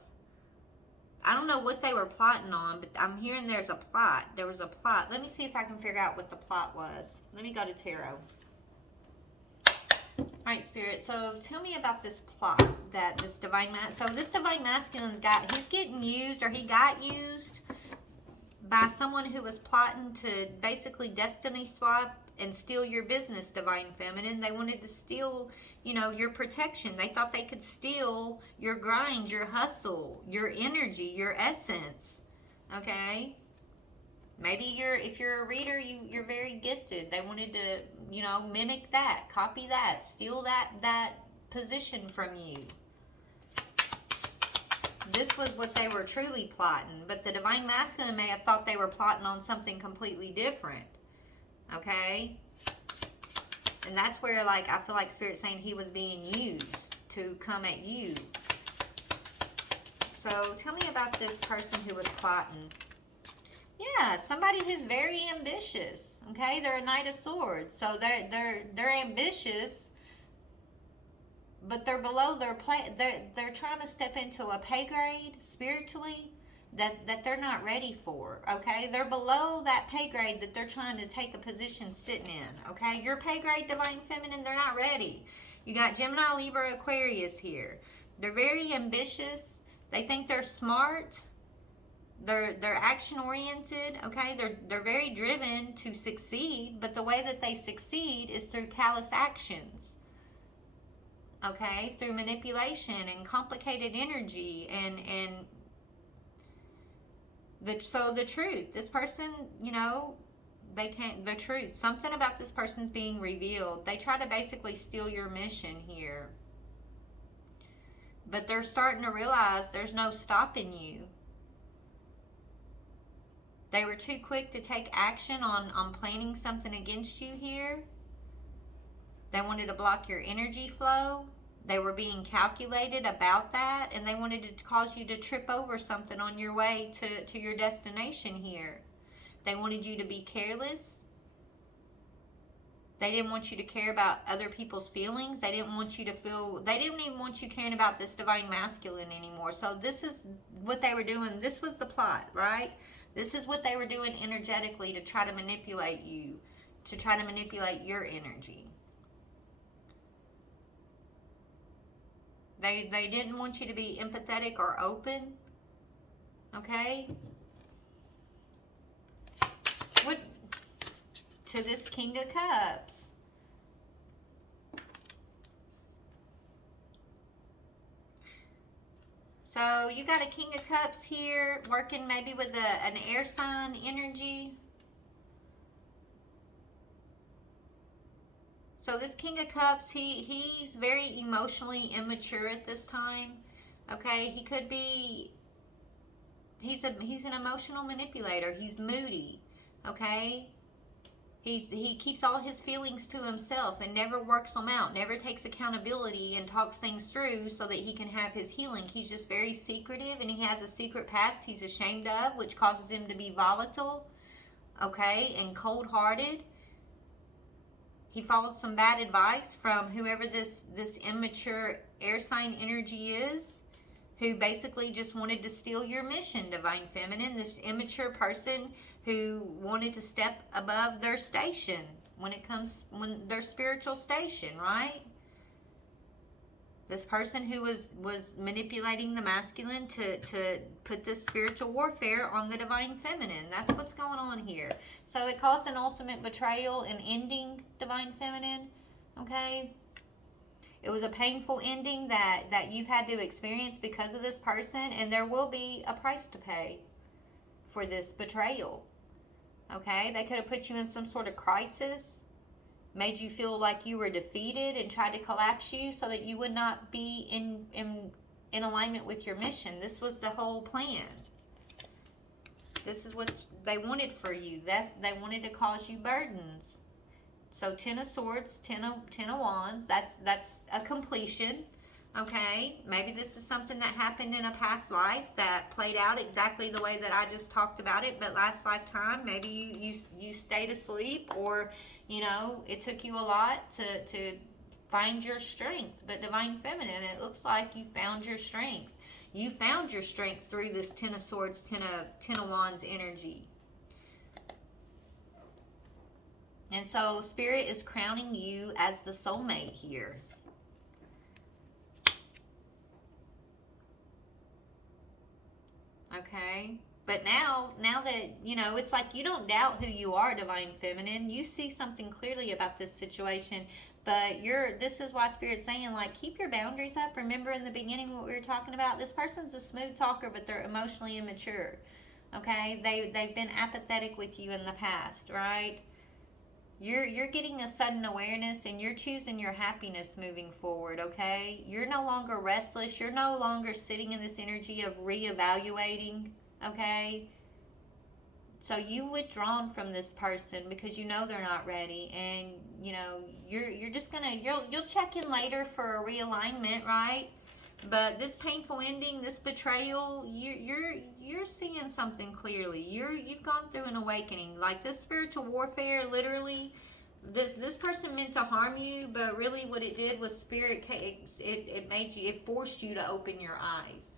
I don't know what they were plotting on, but I'm hearing there's a plot. There was a plot. Let me see if I can figure out what the plot was. Let me go to tarot. All right, Spirit. So tell me about this plot that this divine this divine masculine's he's getting used, or he got used by someone who was plotting to basically destiny swap and steal your business, divine feminine. They wanted to steal, your protection. They thought they could steal your grind, your hustle, your energy, your essence. Okay? Maybe if you're a reader, you're very gifted. They wanted to, mimic that, copy that, steal that position from you. This was what they were truly plotting, but the divine masculine may have thought they were plotting on something completely different. Okay? And that's where, I feel like Spirit's saying he was being used to come at you. So tell me about this person who was plotting. Yeah, somebody who's very ambitious. Okay, they're a Knight of Swords, so they're ambitious, but they're below their they're trying to step into a pay grade spiritually that they're not ready for. Okay, they're below that pay grade that they're trying to take a position sitting in. Okay, your pay grade, divine feminine, they're not ready. You got Gemini, Libra, Aquarius here. They're very ambitious. They think they're smart. they're action oriented, okay? They're very driven to succeed, but the way that they succeed is through callous actions, okay? Through manipulation and complicated energy and the truth. This person, they can't, the truth. Something about this person's being revealed. They try to basically steal your mission here. But they're starting to realize there's no stopping you. They were too quick to take action on planning something against you here. They wanted to block your energy flow. They were being calculated about that, and they wanted to cause you to trip over something on your way to your destination here. They wanted you to be careless. They didn't want you to care about other people's feelings. They didn't want you to feel, they didn't even want you caring about this divine masculine anymore. So this is what they were doing. This was the plot, right? This is what they were doing energetically to try to manipulate you, to try to manipulate your energy. They didn't want you to be empathetic or open, okay? What to this King of Cups? So you got a King of Cups here working maybe with an air sign energy. So this King of Cups, he's very emotionally immature at this time. Okay, he could be, he's an emotional manipulator. He's moody. Okay, he keeps all his feelings to himself and never works them out, never takes accountability and talks things through so that he can have his healing. He's just very secretive, and he has a secret past he's ashamed of, which causes him to be volatile, okay, and cold-hearted. He followed some bad advice from whoever this immature air sign energy is, who basically just wanted to steal your mission, Divine Feminine. This immature person who wanted to step above their station when their spiritual station, right? This person who was manipulating the masculine to put this spiritual warfare on the Divine Feminine. That's what's going on here. So it caused an ultimate betrayal and ending, Divine Feminine. Okay? It was a painful ending that you've had to experience because of this person, and there will be a price to pay for this betrayal. Okay? They could have put you in some sort of crisis, made you feel like you were defeated, and tried to collapse you so that you would not be in alignment with your mission. This was the whole plan. This is what they wanted for you. They wanted to cause you burdens. So 10 of Swords, 10 of Wands, that's a completion. Okay, maybe this is something that happened in a past life that played out exactly the way that I just talked about it, but last lifetime, maybe you stayed asleep, or, it took you a lot to find your strength. But Divine Feminine, it looks like you found your strength. You found your strength through this 10 of Swords, 10 of Wands energy. And so Spirit is crowning you as the soulmate here. Okay, but now that it's like you don't doubt who you are, Divine Feminine. You see something clearly about this situation, but this is why Spirit's saying, like, keep your boundaries up. Remember in the beginning what we were talking about? This person's a smooth talker, but they're emotionally immature. Okay, they've been apathetic with you in the past, right? You're getting a sudden awareness, and you're choosing your happiness moving forward, okay? You're no longer restless. You're no longer sitting in this energy of reevaluating, okay? So you've withdrawn from this person because you know they're not ready, and you're just gonna you'll check in later for a realignment, right? But this painful ending, this betrayal, you're seeing something clearly. You've gone through an awakening. Like this spiritual warfare, literally, this person meant to harm you, but really what it did was Spirit. It forced you to open your eyes.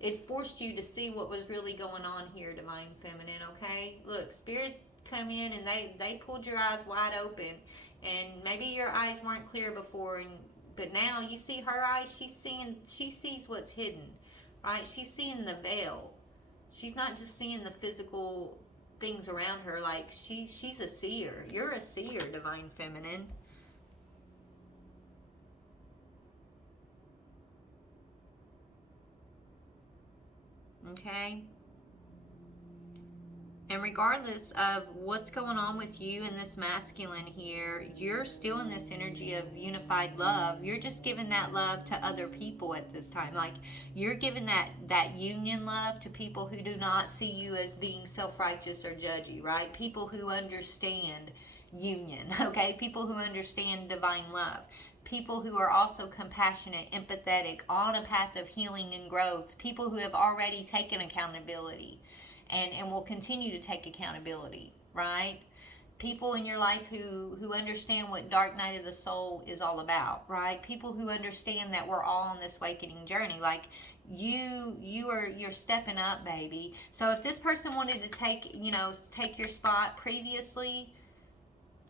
It forced you to see what was really going on here, Divine Feminine. Okay, look, Spirit come in and they pulled your eyes wide open, and maybe your eyes weren't clear before, but now you see her eyes. She sees what's hidden, right? She's seeing the veil. She's not just seeing the physical things around her. Like, she's a seer. You're a seer, Divine Feminine. Okay? And regardless of what's going on with you and this masculine here, you're still in this energy of unified love. You're just giving that love to other people at this time. Like, you're giving that union love to people who do not see you as being self-righteous or judgy, right? People who understand union, okay? People who understand divine love. People who are also compassionate, empathetic, on a path of healing and growth. People who have already taken accountability and will continue to take accountability, right? People in your life who understand what Dark Night of the Soul is all about, right? People who understand that we're all on this awakening journey. Like, you're stepping up, baby. So if this person wanted to take your spot previously,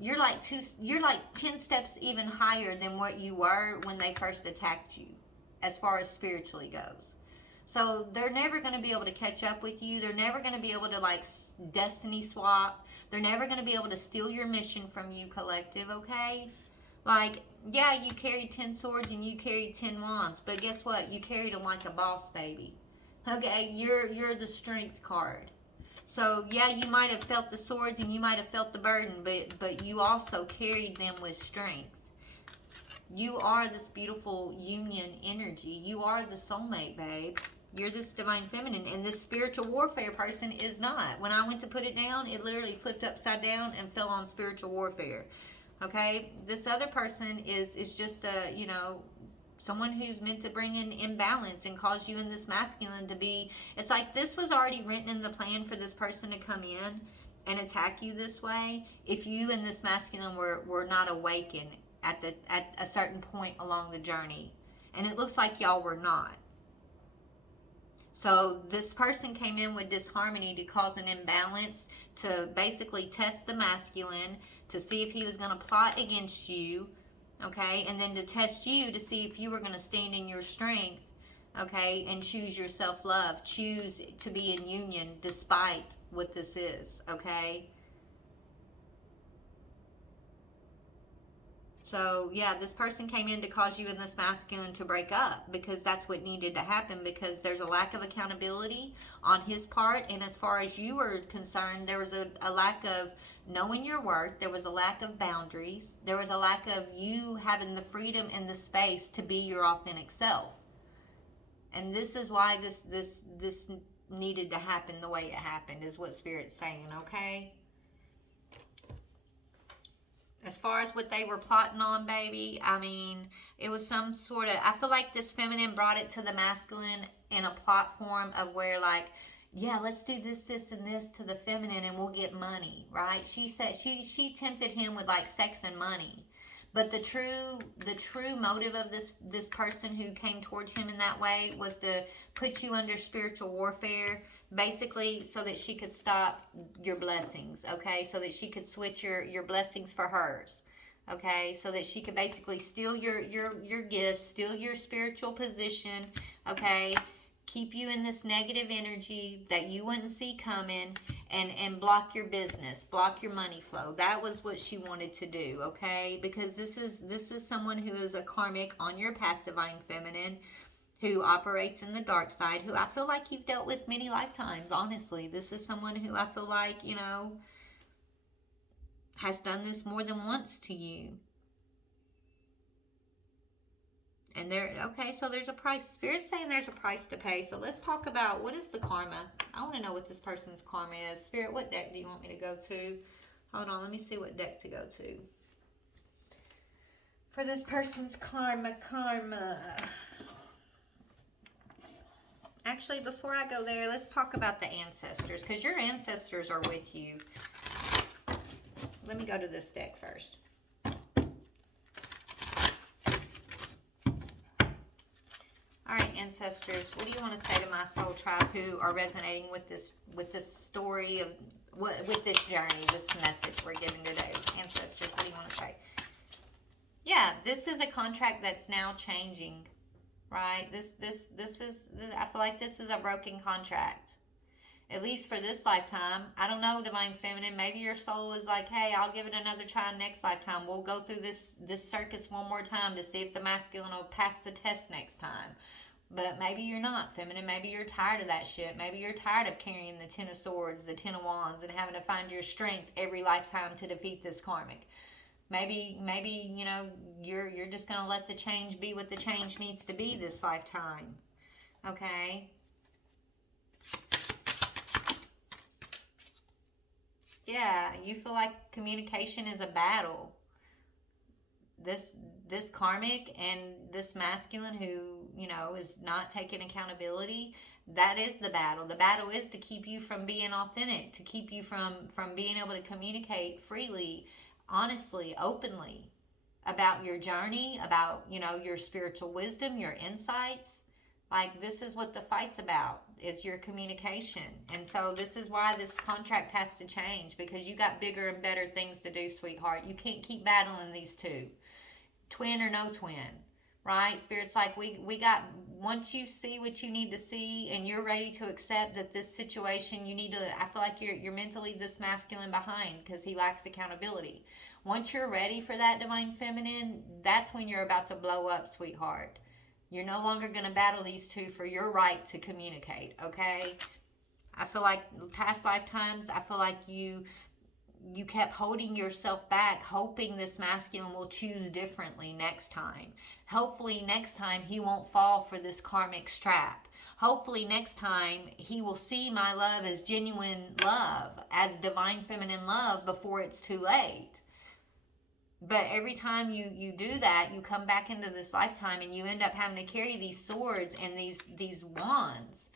you're like 10 steps even higher than what you were when they first attacked you, as far as spiritually goes. So they're never going to be able to catch up with you. They're never going to be able to, like, destiny swap. They're never going to be able to steal your mission from you, collective, okay? Like, yeah, you carried 10 swords and you carried 10 wands, but guess what? You carried them like a boss, baby. Okay, you're the strength card. So yeah, you might have felt the swords and you might have felt the burden, but you also carried them with strength. You are this beautiful union energy. You are the soulmate, babe. You're this divine feminine, and this spiritual warfare person is not. When I went to put it down, it literally flipped upside down and fell on spiritual warfare. Okay? This other person is just someone who's meant to bring in imbalance and cause you and this masculine to be, it's like this was already written in the plan for this person to come in and attack you this way if you and this masculine were not awakened at a certain point along the journey. And it looks like y'all were not. So this person came in with disharmony to cause an imbalance, to basically test the masculine, to see if he was going to plot against you, okay, and then to test you to see if you were going to stand in your strength, okay, and choose your self-love, choose to be in union despite what this is, okay. So, yeah, this person came in to cause you and this masculine to break up because that's what needed to happen, because there's a lack of accountability on his part. And as far as you were concerned, there was a lack of knowing your worth. There was a lack of boundaries. There was a lack of you having the freedom and the space to be your authentic self. And this is why this needed to happen the way it happened, is what Spirit's saying, okay? As far as what they were plotting on, baby, I mean, it was some sort of, I feel like this feminine brought it to the masculine in a plot form of where, like, yeah, let's do this, this, and this to the feminine and we'll get money, right? She said, she tempted him with, like, sex and money. But the true motive of this person who came towards him in that way was to put you under spiritual warfare, basically so that she could stop your blessings, okay? So that she could switch your blessings for hers, okay? So that she could basically steal your gifts, steal your spiritual position, okay? Keep you in this negative energy that you wouldn't see coming, and block your business, block your money flow. That was what she wanted to do, okay? Because this is someone who is a karmic on your path, Divine Feminine, who operates in the dark side, who I feel like you've dealt with many lifetimes, honestly. This is someone who I feel like, has done this more than once to you. And so there's a price. Spirit's saying there's a price to pay. So let's talk about, what is the karma? I want to know what this person's karma is. Spirit, what deck do you want me to go to? Hold on, let me see what deck to go to. For this person's karma. Actually, before I go there, let's talk about the ancestors, because your ancestors are with you. Let me go to this deck first. All right, ancestors, what do you want to say to my soul tribe who are resonating with this story of with this journey, this message we're giving today? Ancestors, what do you want to say? Yeah, this is a contract that's now changing, right? This is I feel like this is a broken contract. at least for this lifetime. I don't know, Divine Feminine. Maybe your soul is like, hey, I'll give it another try next lifetime. We'll go through this circus one more time to see if the masculine will pass the test next time. But maybe you're not, feminine. Maybe you're tired of that shit. Maybe you're tired of carrying the Ten of Swords, the Ten of Wands, and having to find your strength every lifetime to defeat this karmic. Maybe you know you're just gonna let the change be what the change needs to be this lifetime. Okay. Yeah, you feel like communication is a battle. This this karmic and this masculine who, you know, is not taking accountability, that is the battle. The battle is to keep you from being authentic, to keep you from being able to communicate freely, honestly, openly about your journey, about, you know, your spiritual wisdom, your insights. Like, this is what the fight's about, is your communication. And so this is why this contract has to change, because you got bigger and better things to do, sweetheart. You can't keep battling these two, twin or no twin, right? Spirit's like, we got, once you see what you need to see and you're ready to accept that this situation, you need to, I feel like you're meant to leave this masculine behind because he lacks accountability. Once you're ready for that, Divine Feminine, that's when you're about to blow up, sweetheart. You're no longer going to battle these two for your right to communicate, okay? I feel like past lifetimes, I feel like you kept holding yourself back, hoping this masculine will choose differently next time. Hopefully next time he won't fall for this karmic trap. Hopefully next time he will see my love as genuine love, as divine feminine love, before it's too late. But every time you do that, you come back into this lifetime and you end up having to carry these swords and these wands.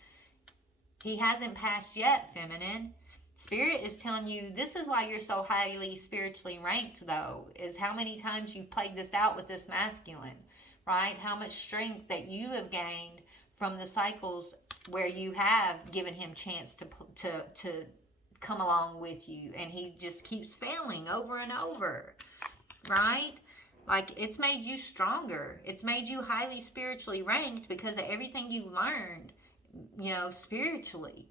He hasn't passed yet, feminine. Spirit is telling you, this is why you're so highly spiritually ranked, though, is how many times you've played this out with this masculine, right? How much strength that you have gained from the cycles where you have given him chance to come along with you, and he just keeps failing over and over. Right? Like, it's made you stronger. It's made you highly spiritually ranked because of everything you've learned, you know, spiritually,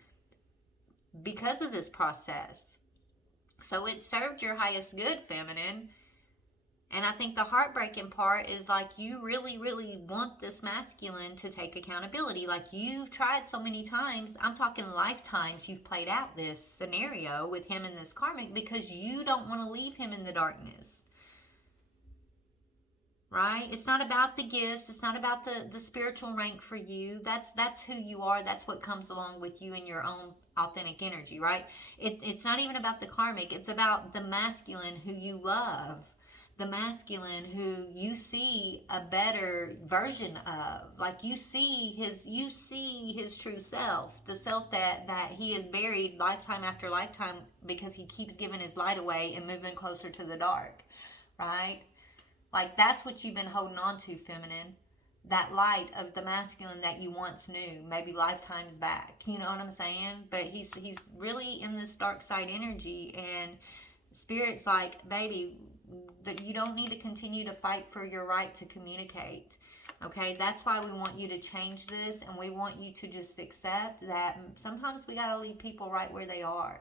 because of this process. So it served your highest good, feminine. And I think the heartbreaking part is, like, you really, really want this masculine to take accountability. Like, you've tried so many times, I'm talking lifetimes, you've played out this scenario with him and this karmic because you don't want to leave him in the darkness. Right? It's not about the gifts. It's not about the spiritual rank for you. That's who you are. That's what comes along with you and your own authentic energy, right? It's not even about the karmic. It's about the masculine who you love. The masculine who you see a better version of. Like, you see his true self. The self that he has buried lifetime after lifetime because he keeps giving his light away and moving closer to the dark. Right? Like, that's what you've been holding on to, feminine. That light of the masculine that you once knew, maybe lifetimes back. You know what I'm saying? But he's really in this dark side energy, and Spirit's like, baby, that you don't need to continue to fight for your right to communicate. Okay? That's why we want you to change this, and we want you to just accept that sometimes we got to leave people right where they are,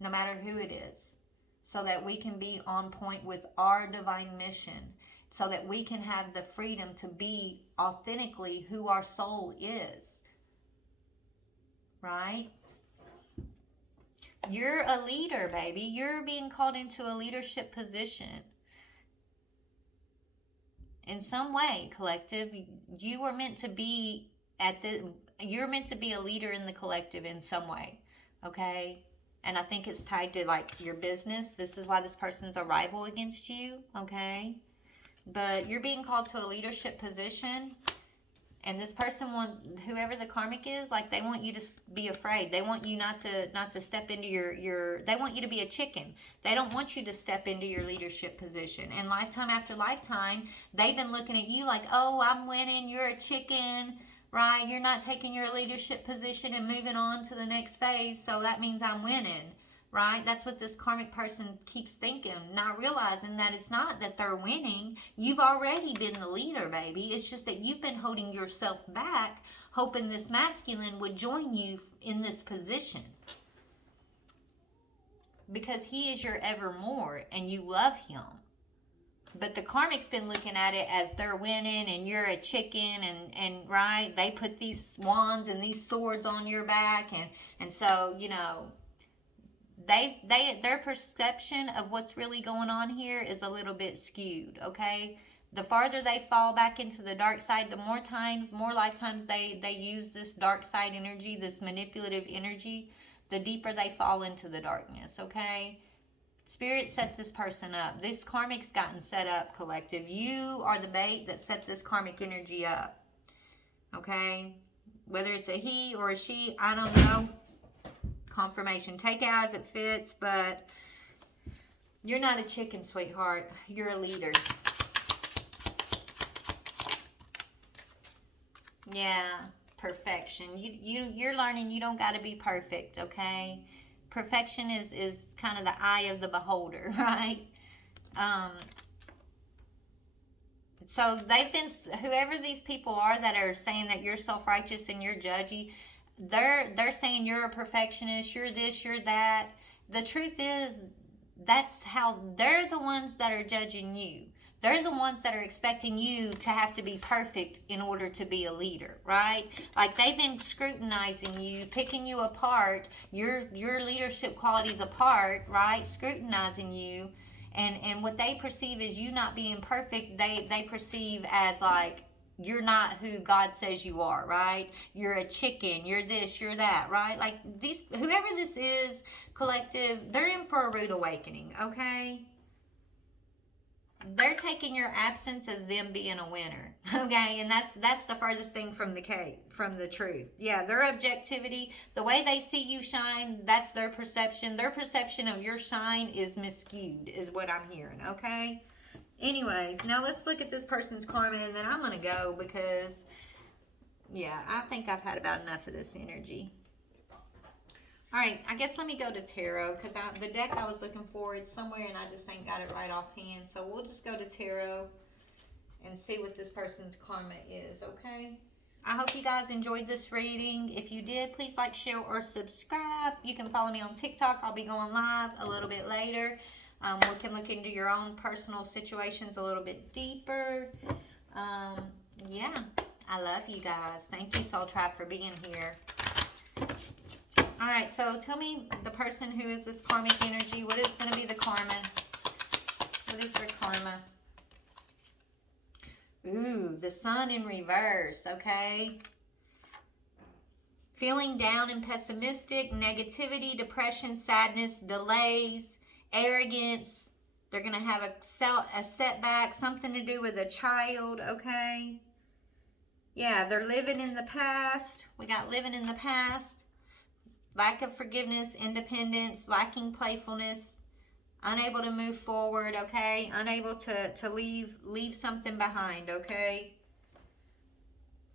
no matter who it is, so that we can be on point with our divine mission, so that we can have the freedom to be authentically who our soul is. Right? You're a leader, baby. You're being called into a leadership position. In some way, collective, you are meant to be you're meant to be a leader in the collective in some way. Okay? And I think it's tied to, like, your business. This is why this person's a rival against you, okay? But you're being called to a leadership position. And this person whoever the karmic is, like, they want you to be afraid. They want you not to step into your they want you to be a chicken. They don't want you to step into your leadership position. And lifetime after lifetime, they've been looking at you like, oh, I'm winning, you're a chicken. Right? You're not taking your leadership position and moving on to the next phase, so that means I'm winning. right? That's what this karmic person keeps thinking, not realizing that it's not that they're winning. You've already been the leader, baby. It's just that you've been holding yourself back, hoping this masculine would join you in this position. Because he is your evermore and you love him. But the karmic's been looking at it as they're winning and you're a chicken, and right, they put these wands and these swords on your back, and so, you know, their perception of what's really going on here is a little bit skewed, okay? The farther they fall back into the dark side, the more lifetimes they use this dark side energy, this manipulative energy, the deeper they fall into the darkness, okay? Spirit set this person up. This karmic's gotten set up, collective. You are the bait that set this karmic energy up, okay? Whether it's a he or a she, I don't know. Confirmation. Take it as it fits, but you're not a chicken, sweetheart. You're a leader. Yeah, perfection. You're learning you don't got to be perfect, okay? Perfection is kind of the eye of the beholder, right? So they've been, whoever these people are that are saying that you're self-righteous and you're judgy, they're saying you're a perfectionist, you're this, you're that. The truth is, that's how they're the ones that are judging you. They're the ones that are expecting you to have to be perfect in order to be a leader, right? Like they've been scrutinizing you, picking you apart, your leadership qualities apart, right? Scrutinizing you, and what they perceive as you not being perfect, they perceive as like you're not who God says you are, right? You're a chicken, you're this, you're that, right? Like these, whoever this is, collective, they're in for a rude awakening, okay? They're taking your absence as them being a winner, okay? And that's the furthest thing from the truth. Yeah, their objectivity, the way they see you shine, that's their perception. Their perception of your shine is miscued, is what I'm hearing, okay? Anyways, now let's look at this person's karma, and then I'm going to go because, yeah, I think I've had about enough of this energy. All right, I guess let me go to tarot because the deck I was looking for, it's somewhere and I just ain't got it right offhand. So we'll just go to tarot and see what this person's karma is, okay? I hope you guys enjoyed this reading. If you did, please like, share, or subscribe. You can follow me on TikTok. I'll be going live a little bit later. We can look into your own personal situations a little bit deeper. Yeah, I love you guys. Thank you, Soul Tribe, for being here. All right, so tell me, the person who is this karmic energy, what is going to be the karma? What is their karma? Ooh, the sun in reverse, okay? Feeling down and pessimistic, negativity, depression, sadness, delays, arrogance. They're going to have a setback, something to do with a child, okay? Yeah, they're living in the past. We got living in the past. Lack of forgiveness, independence, lacking playfulness, unable to move forward, okay? Unable to leave something behind, okay?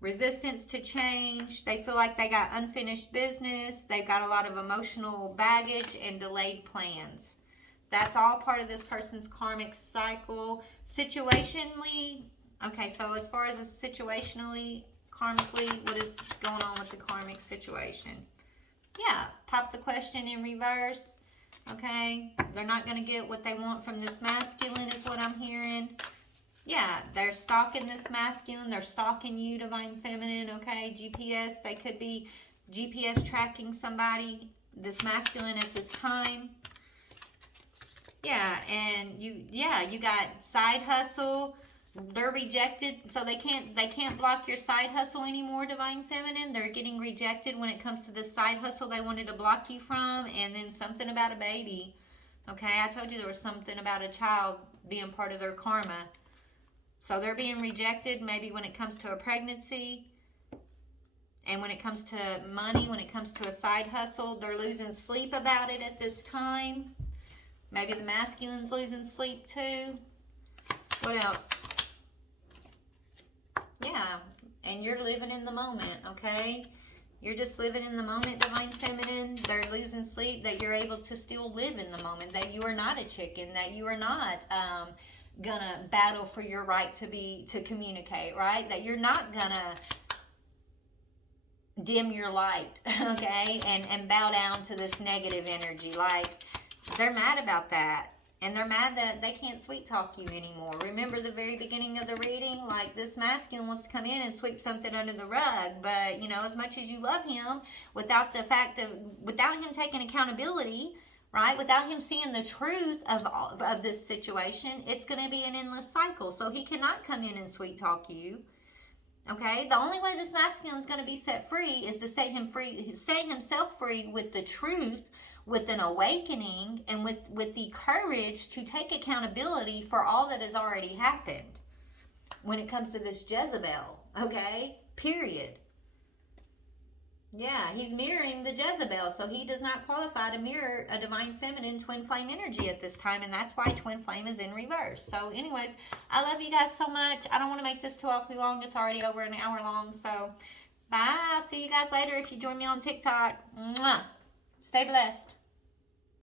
Resistance to change. They feel like they got unfinished business. They've got a lot of emotional baggage and delayed plans. That's all part of this person's karmic cycle. Situationally, okay, so as far as situationally, karmically, what is going on with the karmic situation? Yeah, pop the question in reverse, okay? They're not going to get what they want from this masculine is what I'm hearing. Yeah, they're stalking this masculine. They're stalking you, Divine Feminine, okay? GPS, they could be GPS tracking somebody, this masculine at this time. Yeah, and you got side hustle. They're rejected, so they can't block your side hustle anymore, Divine Feminine. They're getting rejected when it comes to this side hustle they wanted to block you from, and then something about a baby. Okay, I told you there was something about a child being part of their karma. So they're being rejected maybe when it comes to a pregnancy, and when it comes to money, when it comes to a side hustle, they're losing sleep about it at this time. Maybe the masculine's losing sleep too. What else? Yeah, and you're living in the moment, okay? You're just living in the moment, Divine Feminine. They're losing sleep, that you're able to still live in the moment, that you are not a chicken, that you are not gonna battle for your right to communicate, right? That you're not gonna dim your light, okay, and bow down to this negative energy. Like, they're mad about that. And they're mad that they can't sweet talk you anymore. Remember the very beginning of the reading? Like, this masculine wants to come in and sweep something under the rug. But, you know, as much as you love him, without him taking accountability, right? Without him seeing the truth of this situation, it's going to be an endless cycle. So he cannot come in and sweet talk you. Okay? The only way this masculine is going to be set free is to set himself free with the truth, with an awakening, and with the courage to take accountability for all that has already happened when it comes to this Jezebel. Okay? Period. Yeah, he's mirroring the Jezebel, so he does not qualify to mirror a Divine Feminine twin flame energy at this time, and that's why twin flame is in reverse. So anyways, I love you guys so much. I don't want to make this too awfully long. It's already over an hour long, so bye. See you guys later if you join me on TikTok. Mwah. Stay blessed.